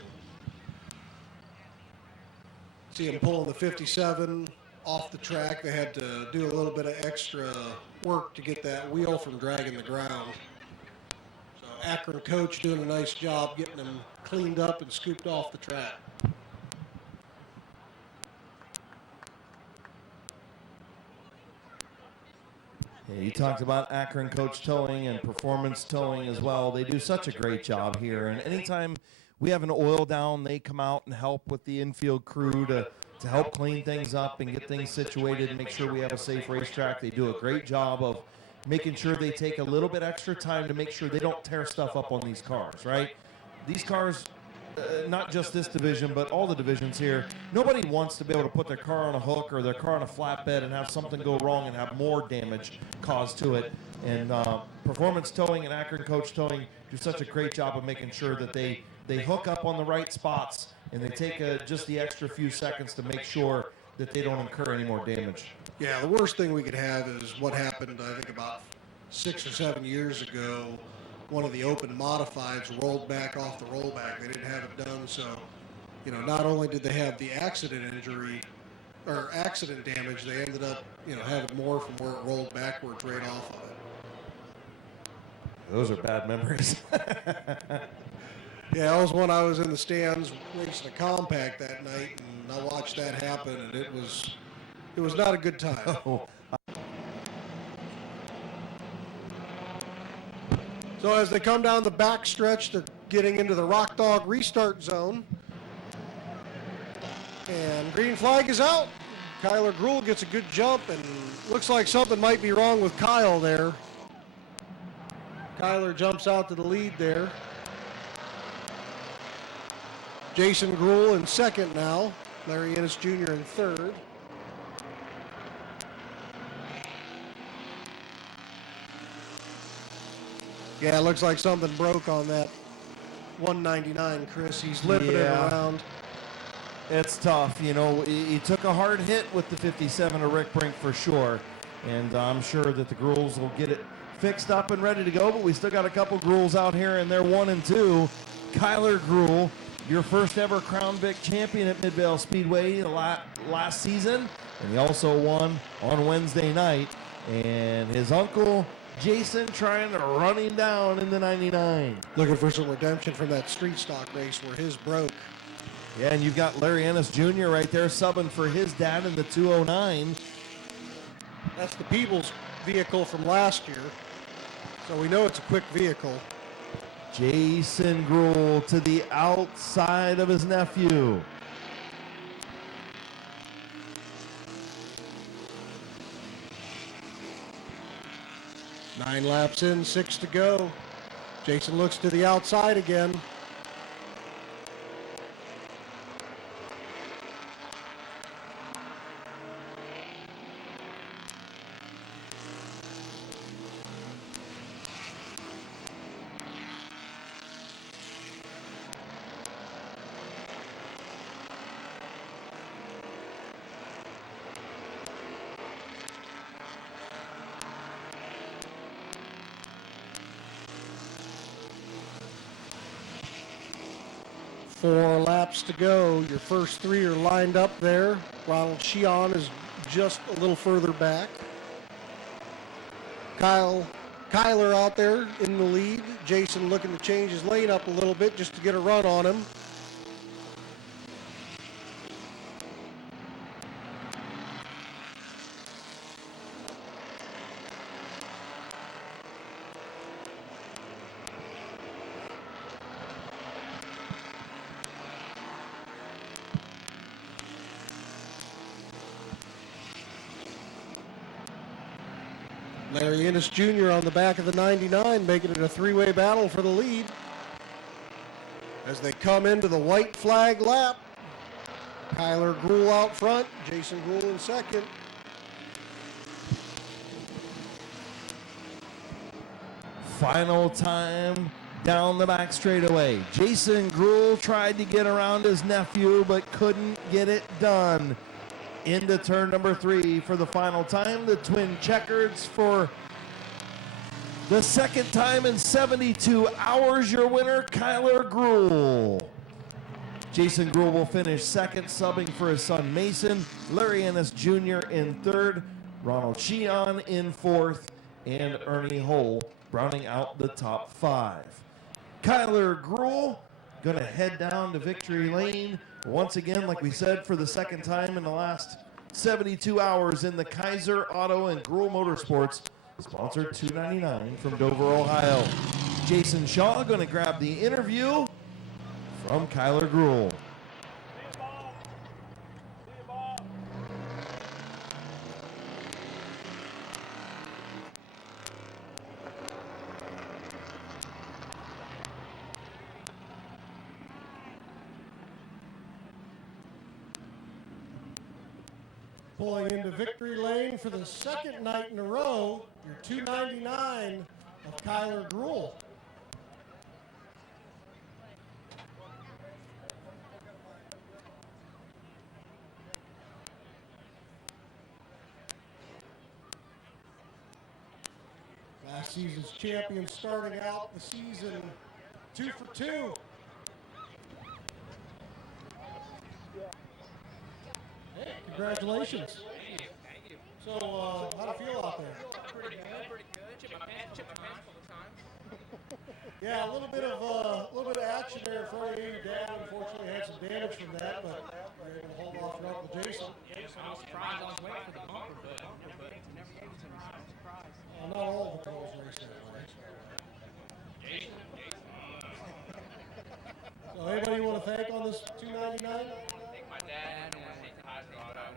see them pulling the 57 off the track. They had to do a little bit of extra work to get that wheel from dragging the ground. So Akron coach doing a nice job getting them cleaned up and scooped off the track. Yeah, you talked about Akron Coach Towing and Performance Towing as well. They do such a great job here. And anytime we have an oil down, they come out and help with the infield crew to help clean things up and get things situated and make sure we have a safe racetrack. They do a great job of making sure they take a little bit extra time to make sure they don't tear stuff up on these cars, right? These cars, not just this division, but all the divisions here, nobody wants to be able to put their car on a hook or their car on a flatbed and have something go wrong and have more damage caused to it. And Performance Towing and Akron Coach Towing do such a great job of making sure that they hook up on the right spots and they take just the extra few seconds to make sure that they don't incur any more damage. Yeah, the worst thing we could have is what happened, I think, about 6 or 7 years ago. One of the open modifieds rolled back off the rollback. They didn't have it done, so, you know, not only did they have the accident injury or accident damage, they ended up, you know, having more from where it rolled backwards right off of it. Those are bad memories. Yeah, that was when I was in the stands racing a compact that night, and I watched that happen, and it was not a good time. Oh. So as they come down the back stretch, they're getting into the Rock Dog restart zone. And green flag is out. Kyler Gruhl gets a good jump, and looks like something might be wrong with Kyle there. Kyler jumps out to the lead there. Jason Gruhl in second now. Larry Ennis Jr. in third. Yeah, it looks like something broke on that 199, Chris. He's limping it around. It's tough. You know, he took a hard hit with the 57 of Rick Brink for sure. And I'm sure that the Gruhls will get it fixed up and ready to go. But we still got a couple Gruhls out here, and they're 1 and 2. Kyler Gruhl, your first ever Crown Vic champion at Midvale Speedway last season. And he also won on Wednesday night. And his uncle Jason trying to run him down in the 99. Looking for some redemption from that street stock race where his broke. Yeah, and you've got Larry Ennis Jr. right there subbing for his dad in the 209. That's the Peebles vehicle from last year. So we know it's a quick vehicle. Jason Gruhl to the outside of his nephew. 9 laps in, 6 to go. Jason looks to the outside again. Four laps to go. Your first 3 are lined up there. Ronald Sheehan is just a little further back. Kyler out there in the lead. Jason looking to change his lane up a little bit just to get a run on him. Larry Ennis Jr. on the back of the 99, making it a 3-way battle for the lead. As they come into the white flag lap, Kyler Gruhl out front, Jason Gruhl in second. Final time down the back straightaway. Jason Gruhl tried to get around his nephew, but couldn't get it done. Into turn number 3 for the final time. The twin checkers for the second time in 72 hours. Your winner, Kyler Gruhl. Jason Gruhl will finish second, subbing for his son Mason. Larry Ennis Jr. in third. Ronald Sheehan in fourth. And Ernie Hull rounding out the top 5. Kyler Gruhl going to head down to victory lane once again, like we said, for the second time in the last 72 hours in the Kaiser Auto and Gruhl Motorsports, sponsored $2.99 from Dover, Ohio. Jason Shaw going to grab the interview from Kyler Gruhl. Pulling into victory lane for the second night in a row, your $2.99 of Kyler Gruhl. Last season's champion starting out the season 2 for 2. Hey, congratulations. Thank you. So, how'd it feel out there? Pretty good. Chip my pants full of times. Yeah, a little bit of action there in front of you. Your dad unfortunately had some damage from that, but you were able to hold off your Uncle Jason. I was surprised I was waiting for the bumper, but he never gave it to me, so I'm surprised. Not all of the pros race that way. So anybody you want to thank on this $2.99? Thank my dad, and I thank the Kaiser Auto.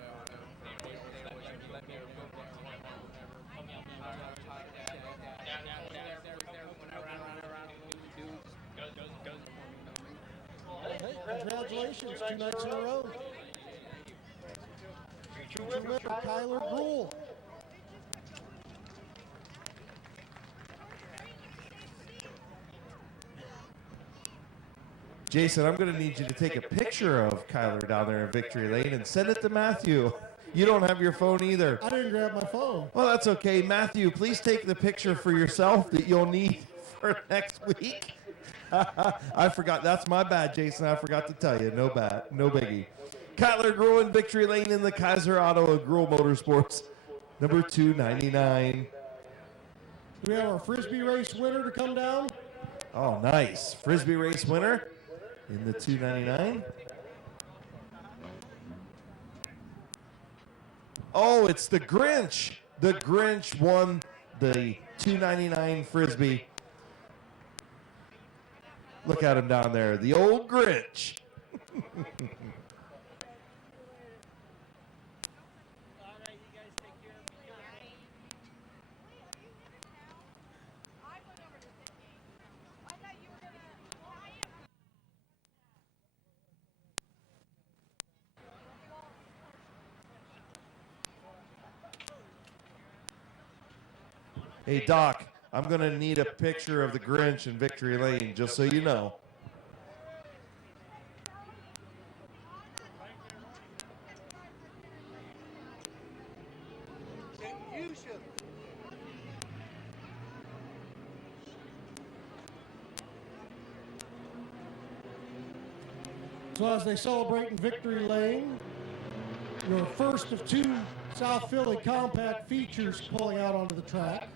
Hey, congratulations, 2 nights in a row. Future winner, Kyler Gruhl. Jason, I'm going to need you to take a picture of Kyler down there in victory lane and send it to Matthew. You don't have your phone either. I didn't grab my phone. Well, that's okay. Matthew, please take the picture for yourself that you'll need for next week. I forgot. That's my bad, Jason. I forgot to tell you. No biggie. Kyler Gruhl in victory lane in the Kaiser Auto and Gruhl Motorsports, number 299. Do we have our Frisbee race winner to come down? Oh, nice. Frisbee race winner in the 299. Oh, it's the Grinch. The Grinch won the 299 Frisbee. Look at him down there, the old Grinch. Hey, Doc, I'm going to need a picture of the Grinch in Victory Lane, just so you know. So as they celebrate in Victory Lane, your first of two South Philly compact features pulling out onto the track.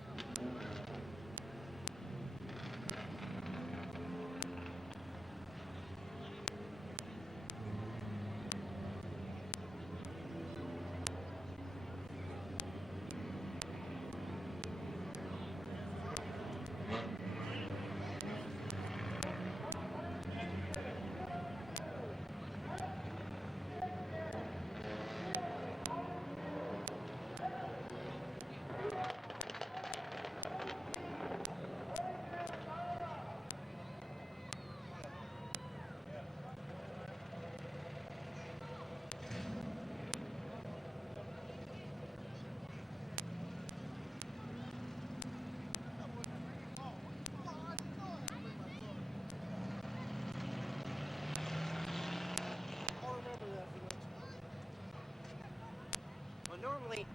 Well, normally,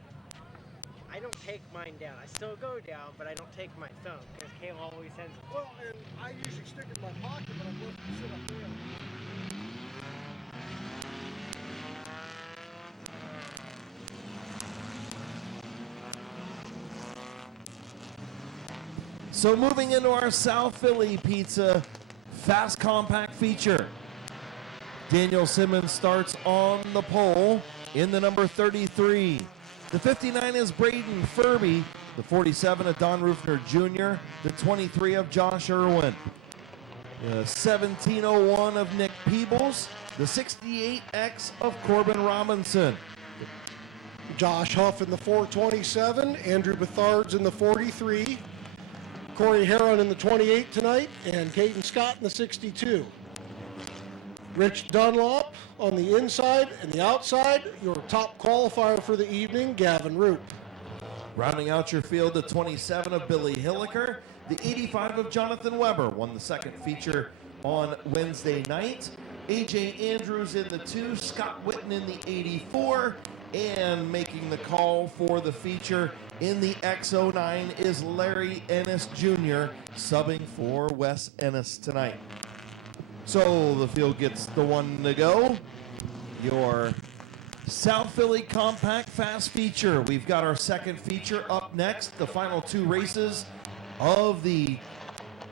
I don't take mine down. I still go down, but I don't take my phone because Kayla always sends it. Well, and I usually stick it in my pocket, but I'm going to sit up there. So moving into our South Philly Pizza Fast Compact feature. Daniel Simmons starts on the pole in the number 33. The 59 is Braden Furby. The 47 of Don Rufner Jr. The 23 of Josh Irwin. The 1701 of Nick Peebles. The 68X of Corbin Robinson. Josh Huff in the 427, Andrew Bethard's in the 43, Corey Heron in the 28 tonight, and Caden Scott in the 62. Rich Dunlop on the inside and the outside, your top qualifier for the evening, Gavin Root. Rounding out your field, the 27 of Billy Hilliker. The 85 of Jonathan Weber won the second feature on Wednesday night. AJ Andrews in the 2, Scott Witten in the 84, and making the call for the feature in the X09 is Larry Ennis Jr., subbing for Wes Ennis tonight. So the field gets the one to go. Your South Philly Compact Fast feature. We've got our second feature up next, the final two races of the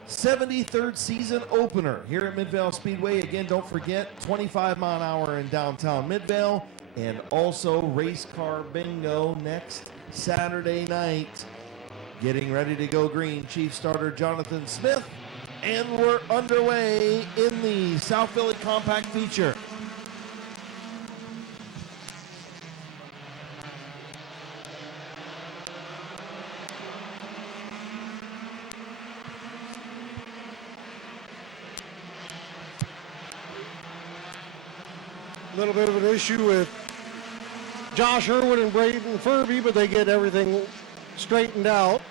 73rd season opener here at Midvale Speedway. Again, don't forget, 25 mile an hour in downtown Midvale, and also race car bingo next Saturday night. Getting ready to go green, Chief Starter Jonathan Smith, and we're underway in the South Philly Compact feature. A little bit of an issue with Josh Irwin and Braden Furby, but they get everything straightened out.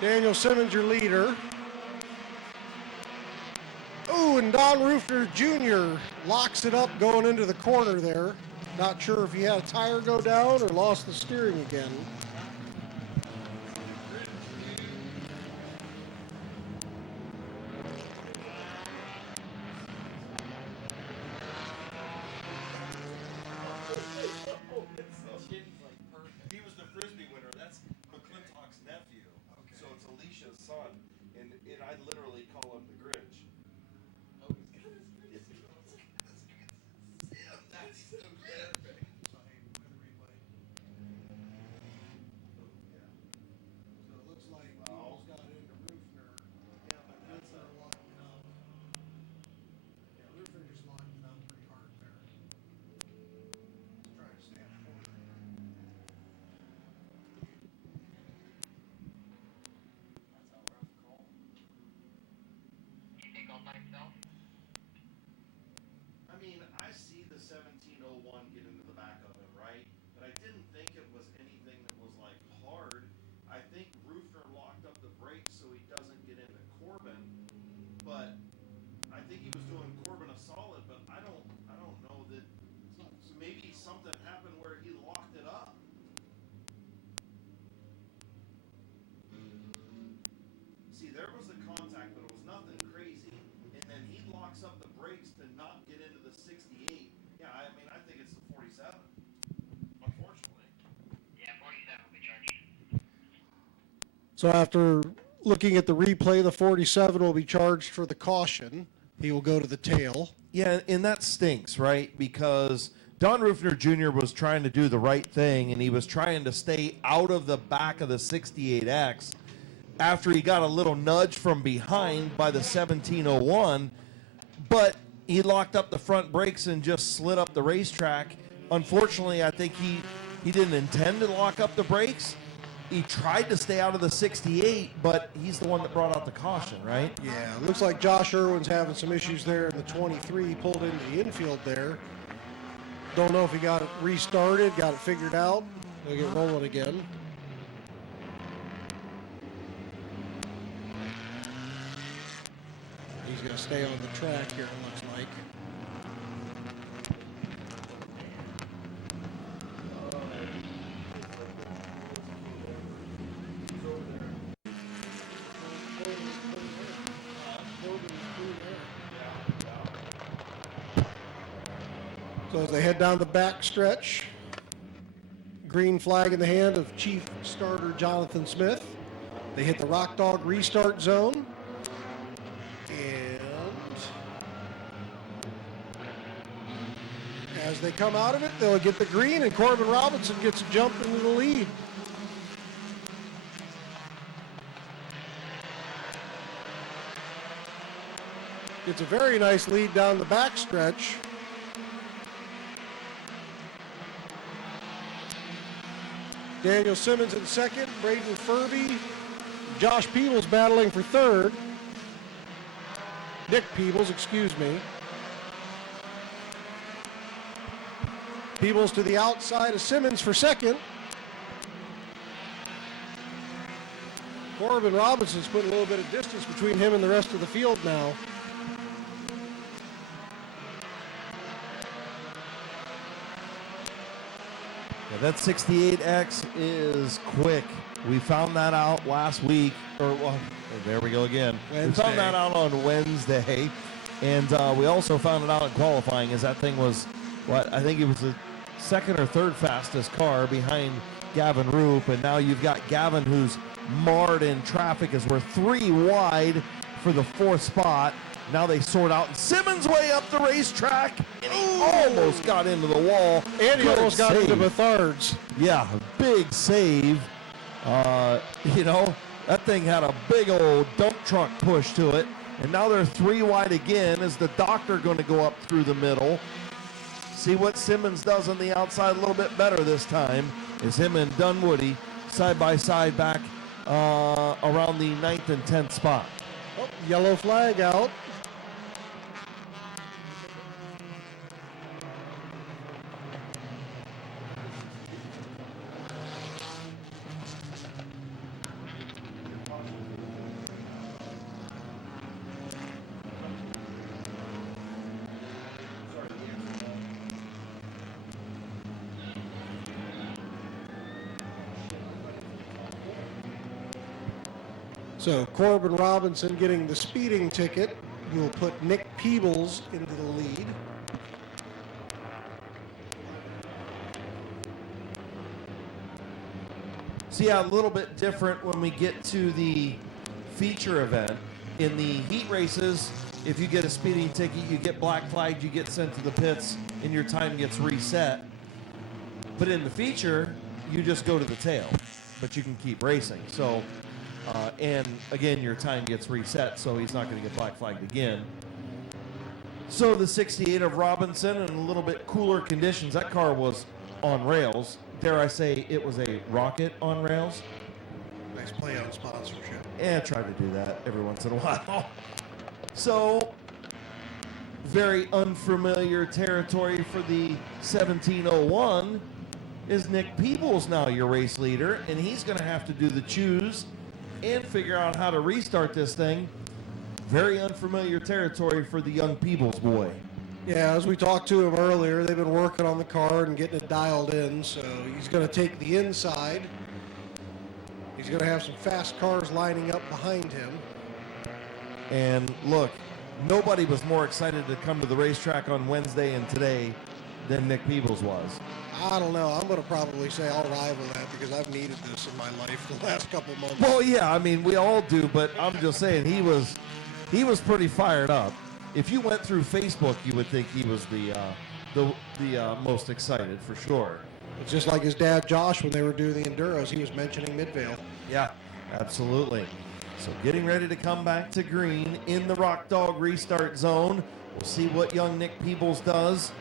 Daniel Simmons, your leader. Ooh, and Don Rufner Jr. locks it up going into the corner there. Not sure if he had a tire go down or lost the steering again. He was the Frisbee winner. That's McClintock's nephew. Okay. So it's Alicia's son. And I literally call him the Grinch. Oh, he's got his That's so perfect. Corbin, but I think he was doing Corbin a solid, but I don't know that maybe something happened where he locked it up. See, there was the contact, but it was nothing crazy. And then he locks up the brakes to not get into the 68. Yeah, I mean, I think it's the 47, unfortunately. Yeah, 47 will be charged. So after looking at the replay, the 47 will be charged for the caution. He will go to the tail. Yeah, and that stinks, right? Because Don Rufner Jr. was trying to do the right thing, and he was trying to stay out of the back of the 68X after he got a little nudge from behind by the 1701, but he locked up the front brakes and just slid up the racetrack. Unfortunately, I think he didn't intend to lock up the brakes. He tried to stay out of the 68, but he's the one that brought out the caution, right? Yeah, looks like Josh Irwin's having some issues there in the 23. He pulled into the infield there. Don't know if he got it restarted, got it figured out. They'll get rolling again. He's going to stay on the track here, it looks like. So as they head down the back stretch, green flag in the hand of Chief Starter Jonathan Smith. They hit the Rock Dog restart zone. And as they come out of it, they'll get the green, and Corbin Robinson gets a jump into the lead. It's a very nice lead down the back stretch. Daniel Simmons in second, Braden Furby, Josh Peebles battling for third. Nick Peebles, excuse me. Peebles to the outside of Simmons for second. Corbin Robinson's put a little bit of distance between him and the rest of the field now. Yeah, that 68X is quick. We found that out last week, or well, there we go again. Wednesday. We found that out on Wednesday, and we also found it out in qualifying as that thing was, what, I think it was the second or third fastest car behind Gavin Roop, and now you've got Gavin who's marred in traffic as we're 3 wide for the 4th spot. Now they sort out Simmons way up the racetrack, and he almost got into the wall. And he Good almost got save. into Bethards. Yeah, big save. You know, that thing had a big old dump truck push to it. And now they're 3 wide again. Is the doctor going to go up through the middle? See what Simmons does on the outside a little bit better this time. Is him and Dunwoody side by side back around the 9th and 10th spot. Oh, yellow flag out. So Corbin Robinson getting the speeding ticket. He will put Nick Peebles into the lead. So yeah, a little bit different when we get to the feature event. In the heat races, if you get a speeding ticket, you get black flagged, you get sent to the pits, and your time gets reset. But in the feature, you just go to the tail, but you can keep racing. So, and again, your time gets reset, so he's not going to get black flagged again. So the 68 of Robinson in a little bit cooler conditions. That car was on rails. Dare I say it was a rocket on rails? Nice play on sponsorship. Yeah, try to do that every once in a while. So, very unfamiliar territory for the 1701 is Nick Peebles now your race leader, and he's going to have to do the choose and figure out how to restart this thing. very unfamiliar territory for the young Peebles boy. Yeah, as we talked to him earlier, they've been working on the car and getting it dialed in, so he's going to take the inside. He's going to have some fast cars lining up behind him. And look, nobody was more excited to come to the racetrack on Wednesday and today than Nick Peebles was. I don't know. I'm going to probably say I'll rival that because I've needed this in my life the last couple months. Well, yeah, I mean, we all do, but I'm just saying he was pretty fired up. If you went through Facebook, you would think he was the most excited for sure. It's just like his dad, Josh, when they were doing the Enduros, he was mentioning Midvale. Yeah, absolutely. So getting ready to come back to green in the Rock Dog restart zone. We'll see what young Nick Peebles does.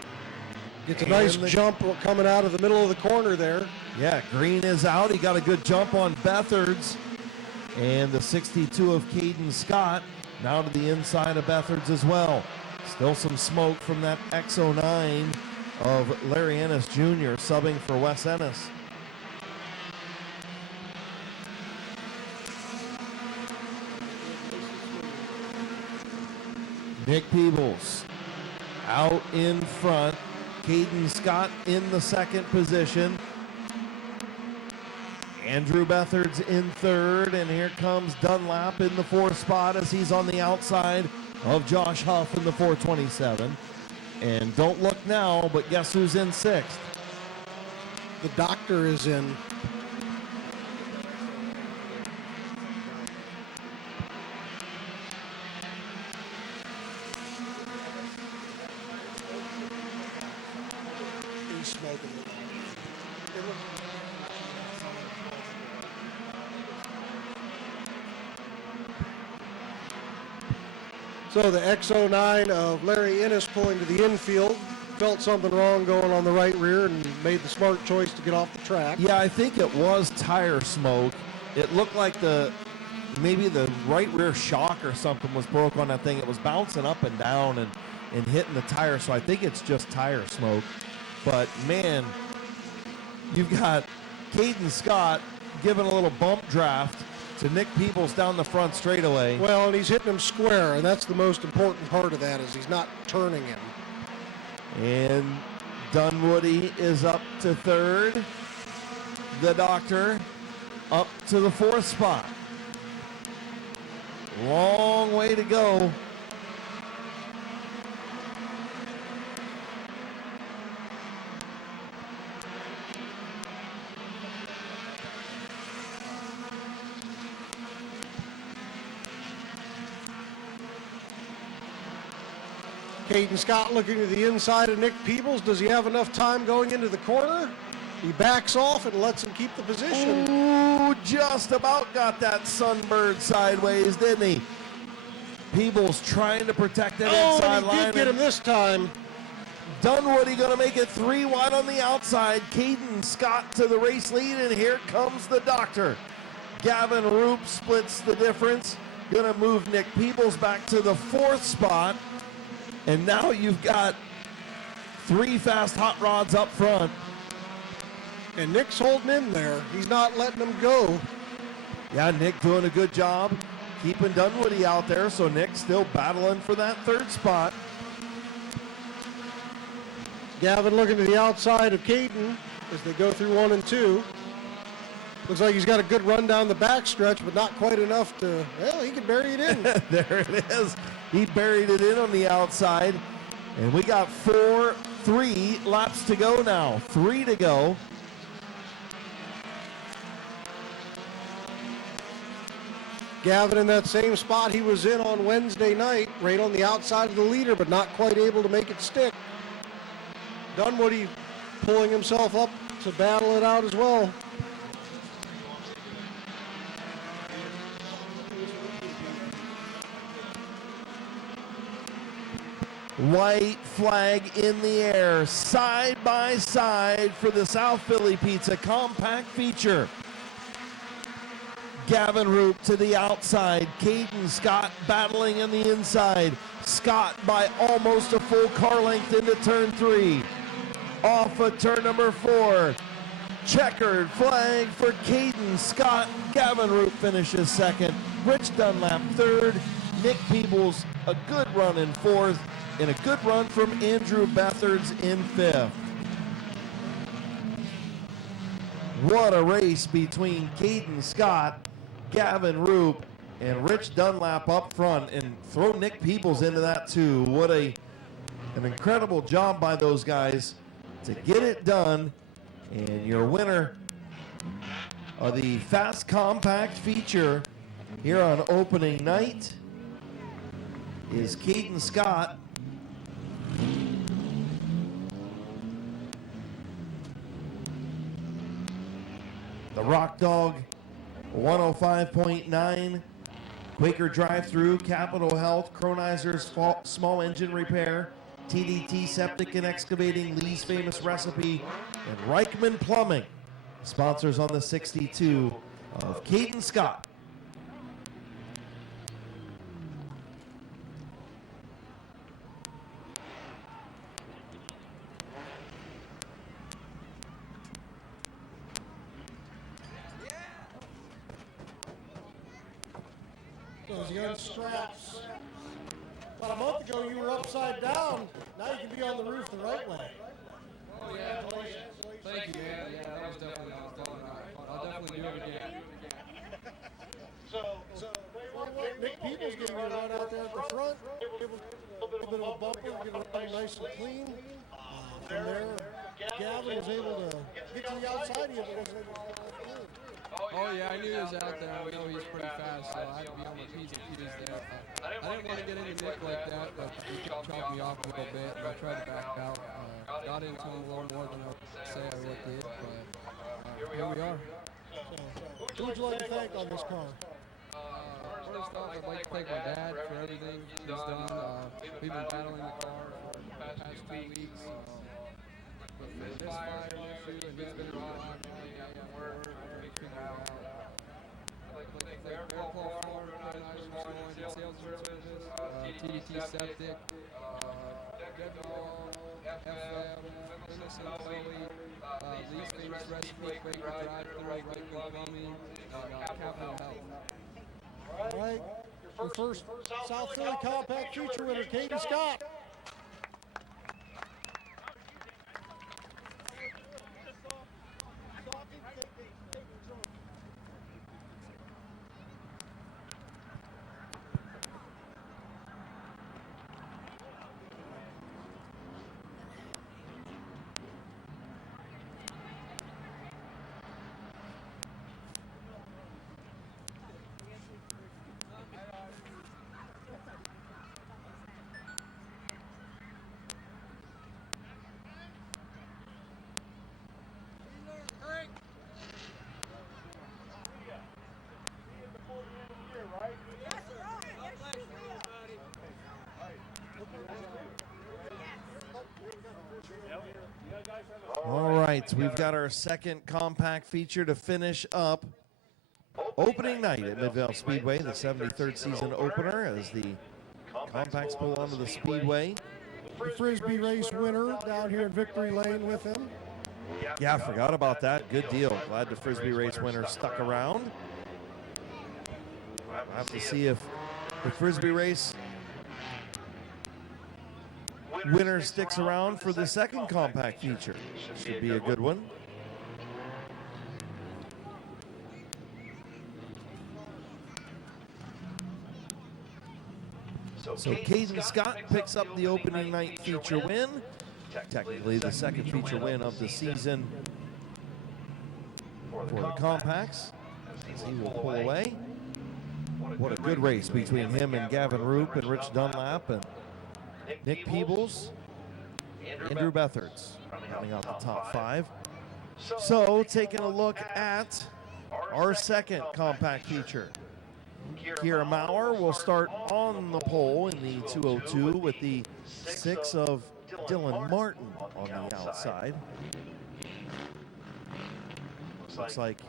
Gets a nice jump coming out of the middle of the corner there. Yeah, green is out. He got a good jump on Bethards. And the 62 of Caden Scott now to the inside of Bethards as well. Still some smoke from that X09 of Larry Ennis Jr. subbing for Wes Ennis. Nick Peebles out in front. Caden Scott in the second position. Andrew Bethards in third, and here comes Dunlap in the fourth spot as he's on the outside of Josh Huff in the 427. And don't look now, but guess who's in sixth? The doctor is in. He's smoking. So the X09 of Larry Ennis pulling to the infield. Felt something wrong going on the right rear and made the smart choice to get off the track. Yeah, I think it was tire smoke. It looked like maybe the right rear shock or something was broke on that thing. It was bouncing up and down and hitting the tire, so I think it's just tire smoke. But man, you've got Caden Scott giving a little bump draft to Nick Peebles down the front straightaway. Well, and he's hitting him square, and that's the most important part of that is he's not turning him. And Dunwoody is up to third. The doctor up to the fourth spot. Long way to go. Caden Scott looking to the inside of Nick Peebles. Does he have enough time going into the corner? He backs off and lets him keep the position. Ooh, just about got that Sunbird sideways, didn't he? Peebles trying to protect that inside and line. he did get him this time. Dunwoody going to make it 3 wide on the outside. Caden Scott to the race lead, and here comes the doctor. Gavin Roop splits the difference. Going to move Nick Peebles back to the fourth spot. And now you've got 3 fast hot rods up front. And Nick's holding in there. He's not letting them go. Yeah, Nick doing a good job keeping Dunwoody out there, so Nick's still battling for that third spot. Gavin looking to the outside of Caden as they go through 1 and 2. Looks like he's got a good run down the back stretch, but not quite enough to, well, he can bury it in. There it is. He buried it in on the outside. And we got 3 laps to go now. 3 to go. Gavin in that same spot he was in on Wednesday night, right on the outside of the leader, but not quite able to make it stick. Dunwoody pulling himself up to battle it out as well. White flag in the air, side by side for the South Philly Pizza compact feature. Gavin Roop to the outside, Caden Scott battling on the inside. Scott by almost a full car length into turn 3. Off of turn number 4. Checkered flag for Caden Scott. Gavin Roop finishes second. Rich Dunlap third. Nick Peebles a good run in fourth, and a good run from Andrew Bethards in fifth. What a race between Caden Scott, Gavin Roop, and Rich Dunlap up front, and throw Nick Peebles into that too. What an incredible job by those guys to get it done. And your winner of the Fast Compact feature here on opening night is Caden Scott. The Rock Dog 105.9, Quaker Drive-Thru, Capital Health, Cronizer's Small Engine Repair, TDT Septic and Excavating, Lee's Famous Recipe, and Reichman Plumbing, sponsors on the 62 of Caden Scott. Those young straps. About a month ago, you were upside down. Now you can be on the roof the right way. Oh, yeah. Thank you, man. Yeah, that was definitely fun. I'll definitely do it again. So Nick Peebles getting you right out there at the front. Able a little bit of a bumper, get it running nice and clean. From there, Gavin was able to get to the outside of you, but wasn't able to get through. Oh, yeah, I knew he was out there. I know he's pretty fast, so I had to be on my P's and Q's there. I didn't want to get into Nick like that, but he chopped me off a little bit, and I tried to back out. Got into him a little more than I would say I would did, but here we are. Who would you like to thank on this car? First off, I'd like to thank my dad for everything he's done. We've been battling the car for the past 2 weeks. But for this fire issue, and he's been rocking me, we're figuring it out. I'd like to thank Airclaw Farm, Sales Service, TDT Septic, Deadball, FM, Innocent Chloe, Lee's Famous Recipe, Quaker Drive-Thru, Reichman Plumbing, and Capital Health. All right, your first South Philly Compact feature winner, Caden Scott. All right, we've got our second compact feature to finish up opening night at Midvale Speedway, the 73rd season opener, as the compacts pull onto the Speedway. The Frisbee race winner down here in Victory Lane with him. Yeah, I forgot about that. Good deal. Glad the Frisbee race winner stuck around. We'll have to see if the Frisbee race winner sticks around for the second compact feature. Should be a good one. So Caden Scott picks up the opening night feature win. Technically the second feature win of the season for the compacts. He will pull away. What a good race between him and Gavin Roop and Rich Dunlap and Nick Peebles, Andrew Bethards rounding out the top five. So taking a look at our second compact feature. Kira Maurer will start on the pole in the 202 with the 6 of Dylan Martin on the outside. Looks like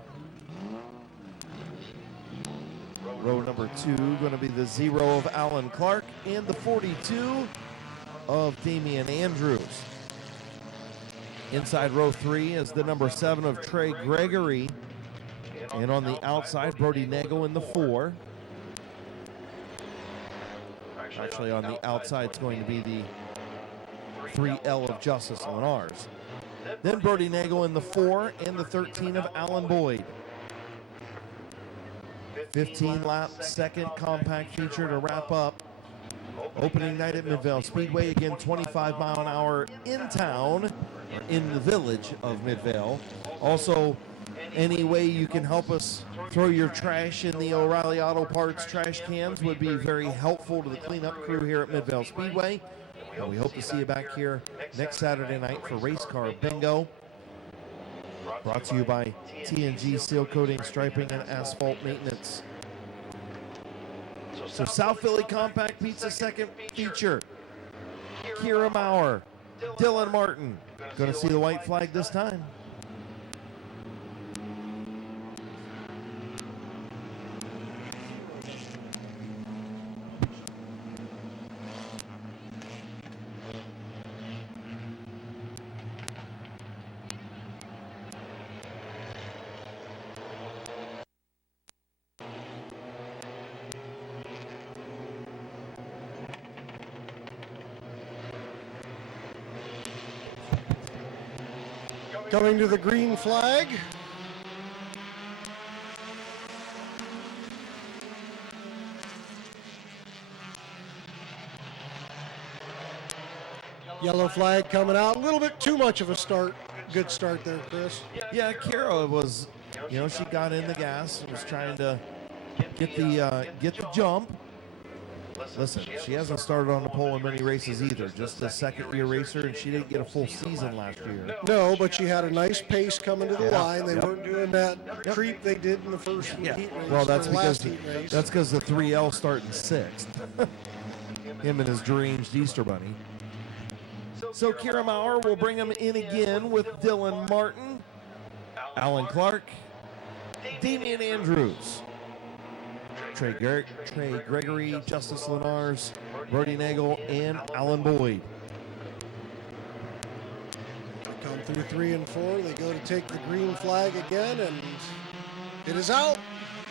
row number 2 going to be the 0 of Alan Clark and the 42 of Damian Andrews. Inside row 3 is the number 7 of Trey Gregory. And on the outside, Brody Nagel in the 4. Actually, on the outside, it's going to be the 3L of Justice Lenars. Then Brody Nagel in the 4 and the 13 of Alan Boyd. 15-lap second compact feature to wrap up opening night at Midvale Speedway. Again, 25 mile an hour in town, or in the village of Midvale. Also, any way you can help us throw your trash in the O'Reilly Auto Parts trash cans would be very helpful to the cleanup crew here at Midvale Speedway. And we hope to see you back here next Saturday night for Race Car Bingo. Brought to you by TNG Seal Coating, Striping, and Asphalt Maintenance. So South Philly Compact Pizza second feature. Kira Maurer, Dylan Martin. Going to see the white flag this time. Coming to the green flag. Yellow flag coming out. A little bit too much of a start. Good start there, Chris. Yeah, Kira was, she got in the gas and was trying to get the jump. Listen, she hasn't started on the pole in many races either. Just a second-year racer, and she didn't get a full season last year. No, but she had a nice pace coming to the line. They weren't doing that creep they did in the first heat race. Well, that's because the the 3L starting sixth. Him and his deranged Easter Bunny. So Kira Maurer will bring him in again with Dylan Martin, Alan Clark, Damian Andrews, Trey Gregory, Justice Lenars, Brody Nagel, and Alan Boyd. They come through 3 and 4. They go to take the green flag again, and it is out.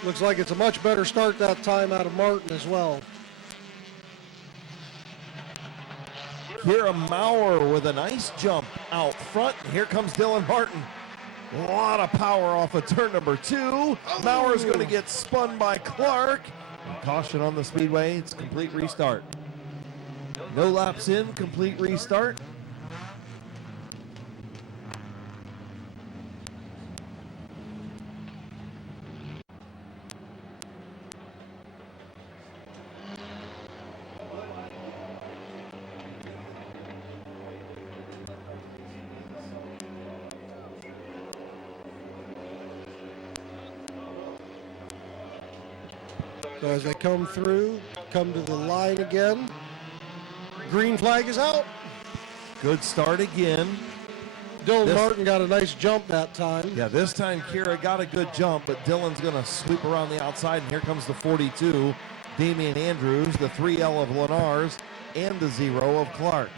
Looks like it's a much better start that time out of Martin as well. Kira Maurer with a nice jump out front. Here comes Dylan Martin. A lot of power off of turn number 2. Maurer's going to get spun by Clark. Caution on the speedway. It's complete restart. No laps in, complete restart. So as they come through, come to the line again. Green flag is out. Good start again. Dylan Martin got a nice jump that time. Yeah, this time Kira got a good jump, but Dylan's going to sweep around the outside, and here comes the 42, Damian Andrews, the 3L of Lenars, and the 0 of Clark.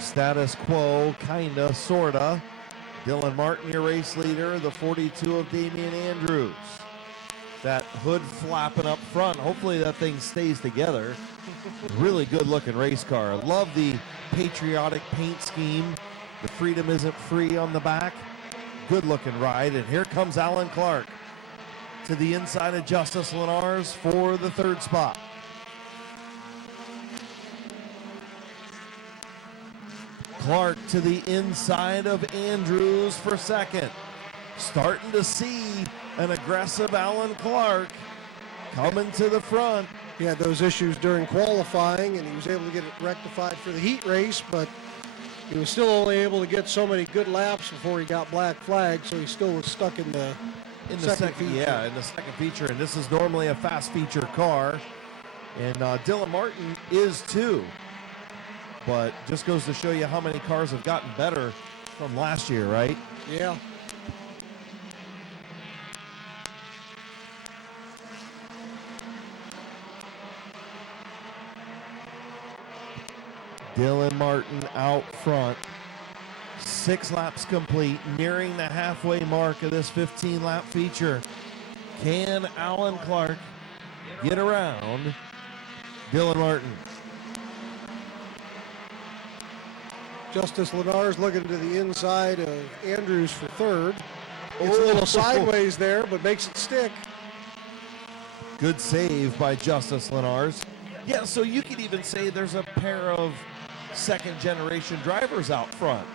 Status quo, kinda, sorta. Dylan Martin, your race leader, the 42 of Damian Andrews. That hood flapping up front. Hopefully that thing stays together. Really good looking race car. Love the patriotic paint scheme. The Freedom Isn't Free on the back. Good looking ride. And here comes Alan Clark to the inside of Justice Lenars for the 3rd spot. Clark to the inside of Andrews for 2nd. Starting to see an aggressive Alan Clark coming to the front. He had those issues during qualifying, and he was able to get it rectified for the heat race, but he was still only able to get so many good laps before he got black flag, so he still was stuck in the second feature. Yeah, in the second feature, and this is normally a fast feature car. And Dylan Martin is too. But just goes to show you how many cars have gotten better from last year, right? Yeah. Dylan Martin out front. 6 laps complete, nearing the halfway mark of this 15-lap feature. Can Alan Clark get around Dylan Martin? Justice Lenars looking to the inside of Andrews for third. It's a little sideways there, but makes it stick. Good save by Justice Lenars. Yeah, so you could even say there's a pair of second-generation drivers out front.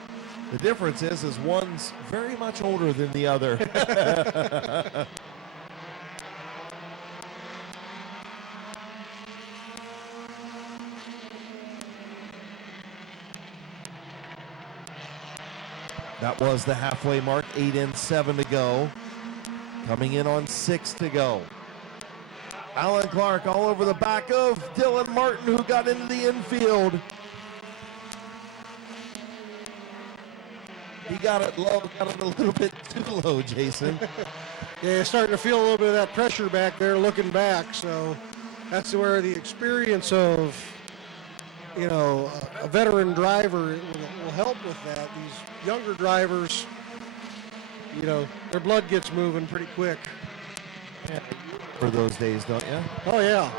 The difference is one's very much older than the other. That was the halfway mark, 8 and 7 to go. Coming in on 6 to go. Alan Clark all over the back of Dylan Martin, who got into the infield. He got it low, got it a little bit too low, Jason. Yeah, starting to feel a little bit of that pressure back there looking back. So that's where the experience of, you know, a veteran driver will help with that. These younger drivers, you know, their blood gets moving pretty quick. Yeah. For those days, don't you? Oh, yeah.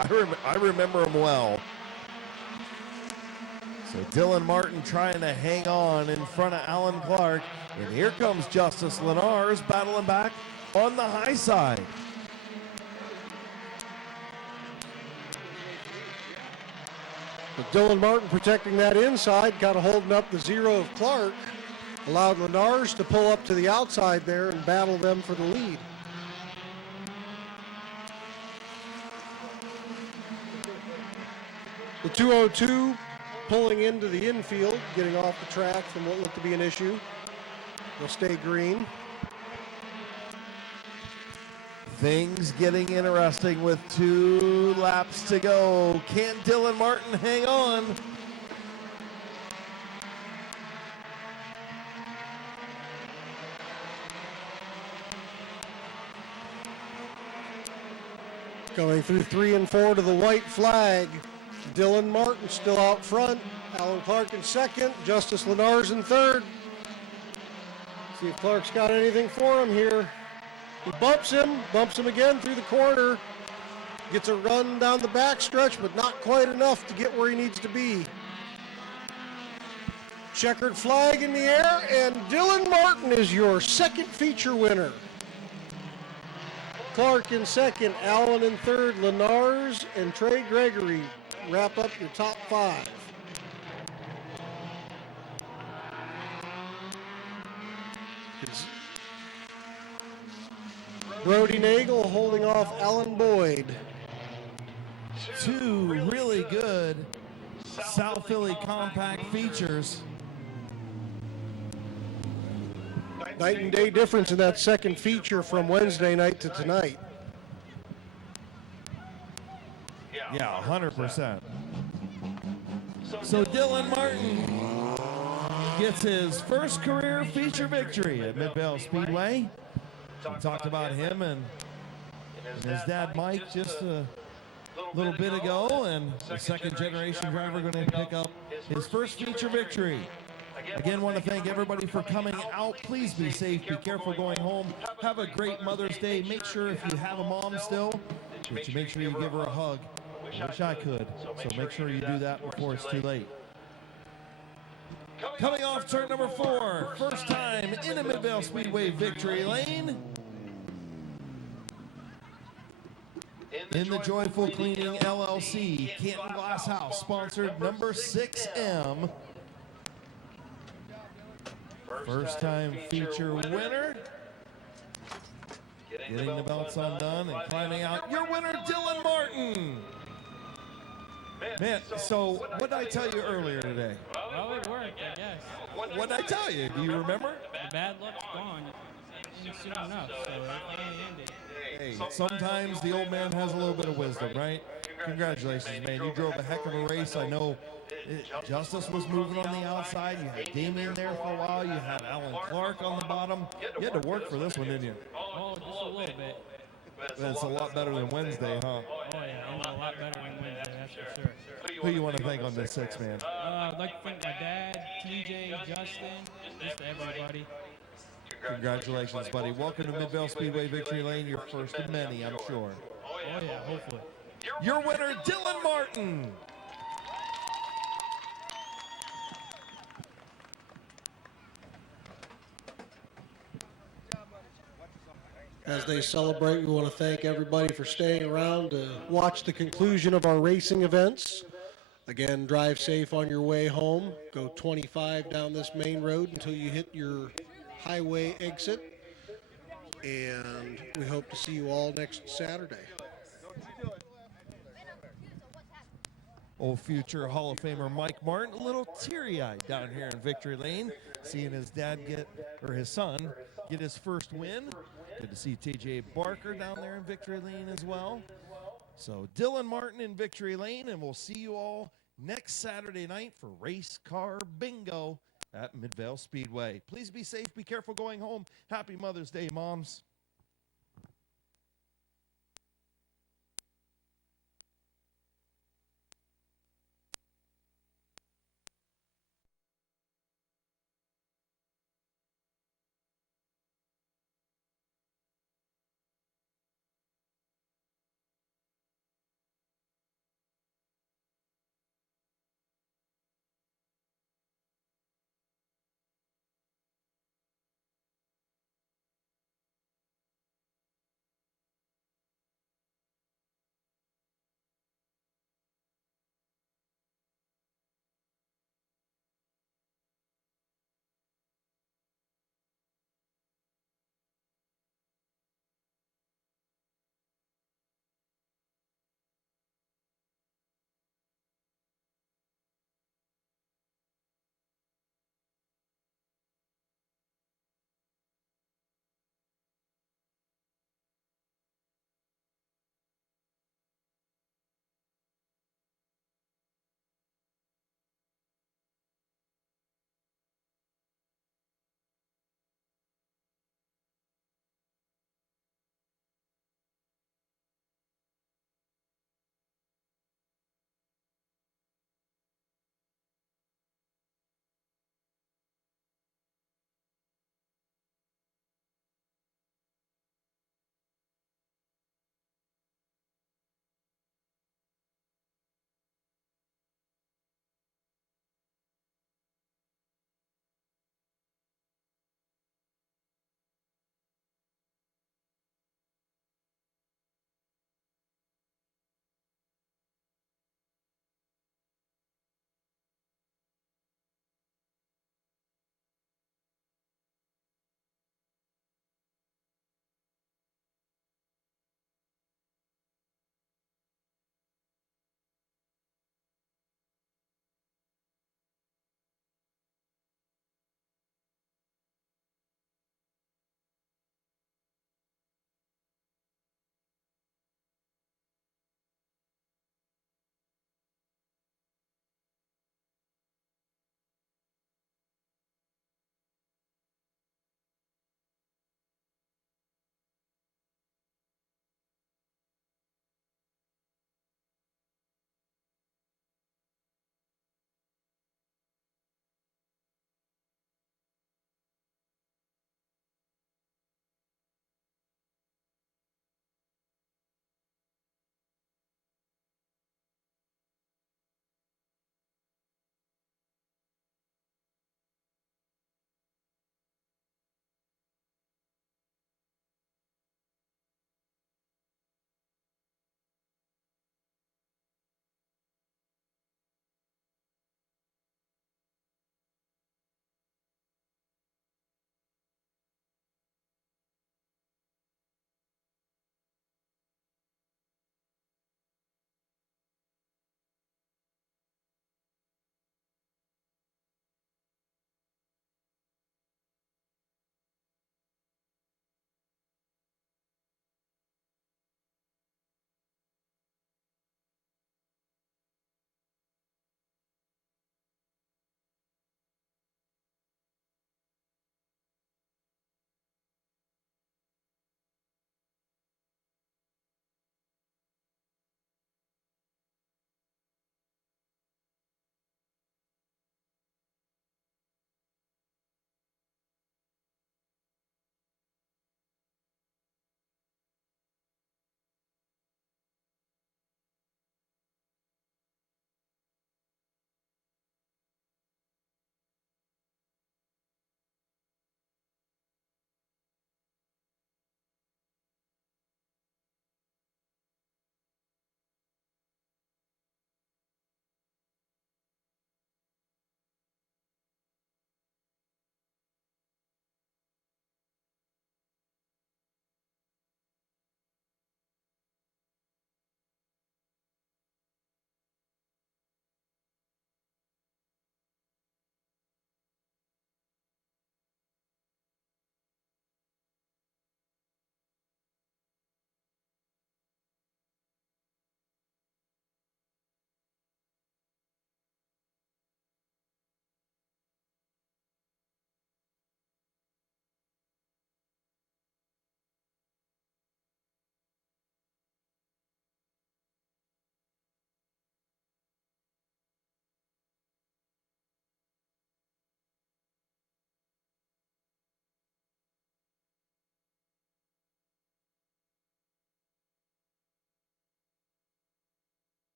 I remember them well. So Dylan Martin trying to hang on in front of Alan Clark. And here comes Justice Lenars battling back on the high side. But Dylan Martin protecting that inside, kind of holding up the 0 of Clark, allowed Lenars to pull up to the outside there and battle them for the lead. The 202 pulling into the infield, getting off the track from what looked to be an issue. They'll stay green. Things getting interesting with 2 laps to go. Can Dylan Martin hang on? Going through 3 and 4 to the white flag. Dylan Martin still out front. Alan Clark in second. Justice Lenars in third. See if Clark's got anything for him here. He bumps him again through the corner. Gets a run down the backstretch, but not quite enough to get where he needs to be. Checkered flag in the air, and Dylan Martin is your second feature winner. Clark in second, Allen in third, Lenars and Trey Gregory wrap up your top 5. Brody Nagel holding off Alan Boyd. 2 really good South Philly compact features. Night and day difference in that second feature from Wednesday night to tonight. Yeah, 100%. So Dylan Martin gets his first career feature victory at Midvale Speedway. We talked about him and his dad Mike just a little bit ago, and the second generation driver going to pick up his first feature victory. Again, want to thank everybody for coming out. Please be safe, be careful going home. Have a great Mother's Day. Make sure if you have a mom still, that you make sure you give her a hug. I wish I could, so make sure you do that before it's too late. Coming off turn number 4, first time in a Midvale Speedway victory lane. In the Joyful Cleaning LLC, Canton Glass House, sponsored number 6M. First time feature winner. Getting the belts undone and climbing out. Your winner, Dylan Martin. Man, so what did I tell you earlier today? Well, it worked, I guess. What did I tell you? Do you remember? The bad luck's gone soon enough, so it finally ended. Hey, sometimes the old man has a little bit of wisdom, right? Congratulations, man. You drove a heck of a race. I know Justice was moving on the outside. You had Damien there for a while. You had Alan Clark on the bottom. You had to work for this one, didn't you? Oh, just a little bit. That's a lot better than Wednesday, huh? Oh, yeah, it was a lot better than Wednesday, that's for sure. Who you want to thank on this six, man? I'd like to thank my dad, TJ, Justin, just everybody. Congratulations, buddy. Welcome to Midvale Speedway Victory Lane, your first of many, I'm sure. Oh yeah, hopefully. Your winner, Dylan Martin. As they celebrate, we want to thank everybody for staying around to watch the conclusion of our racing events. Again, drive safe on your way home. Go 25 down this main road until you hit your highway exit. And we hope to see you all next Saturday. Old future Hall of Famer Mike Martin, a little teary-eyed down here in Victory Lane, seeing his dad his son get his first win. Good to see TJ Barker down there in Victory Lane as well. So Dylan Martin in Victory Lane, and we'll see you all next Saturday night for Race Car Bingo at Midvale Speedway. Please be safe, be careful going home. Happy Mother's Day, moms.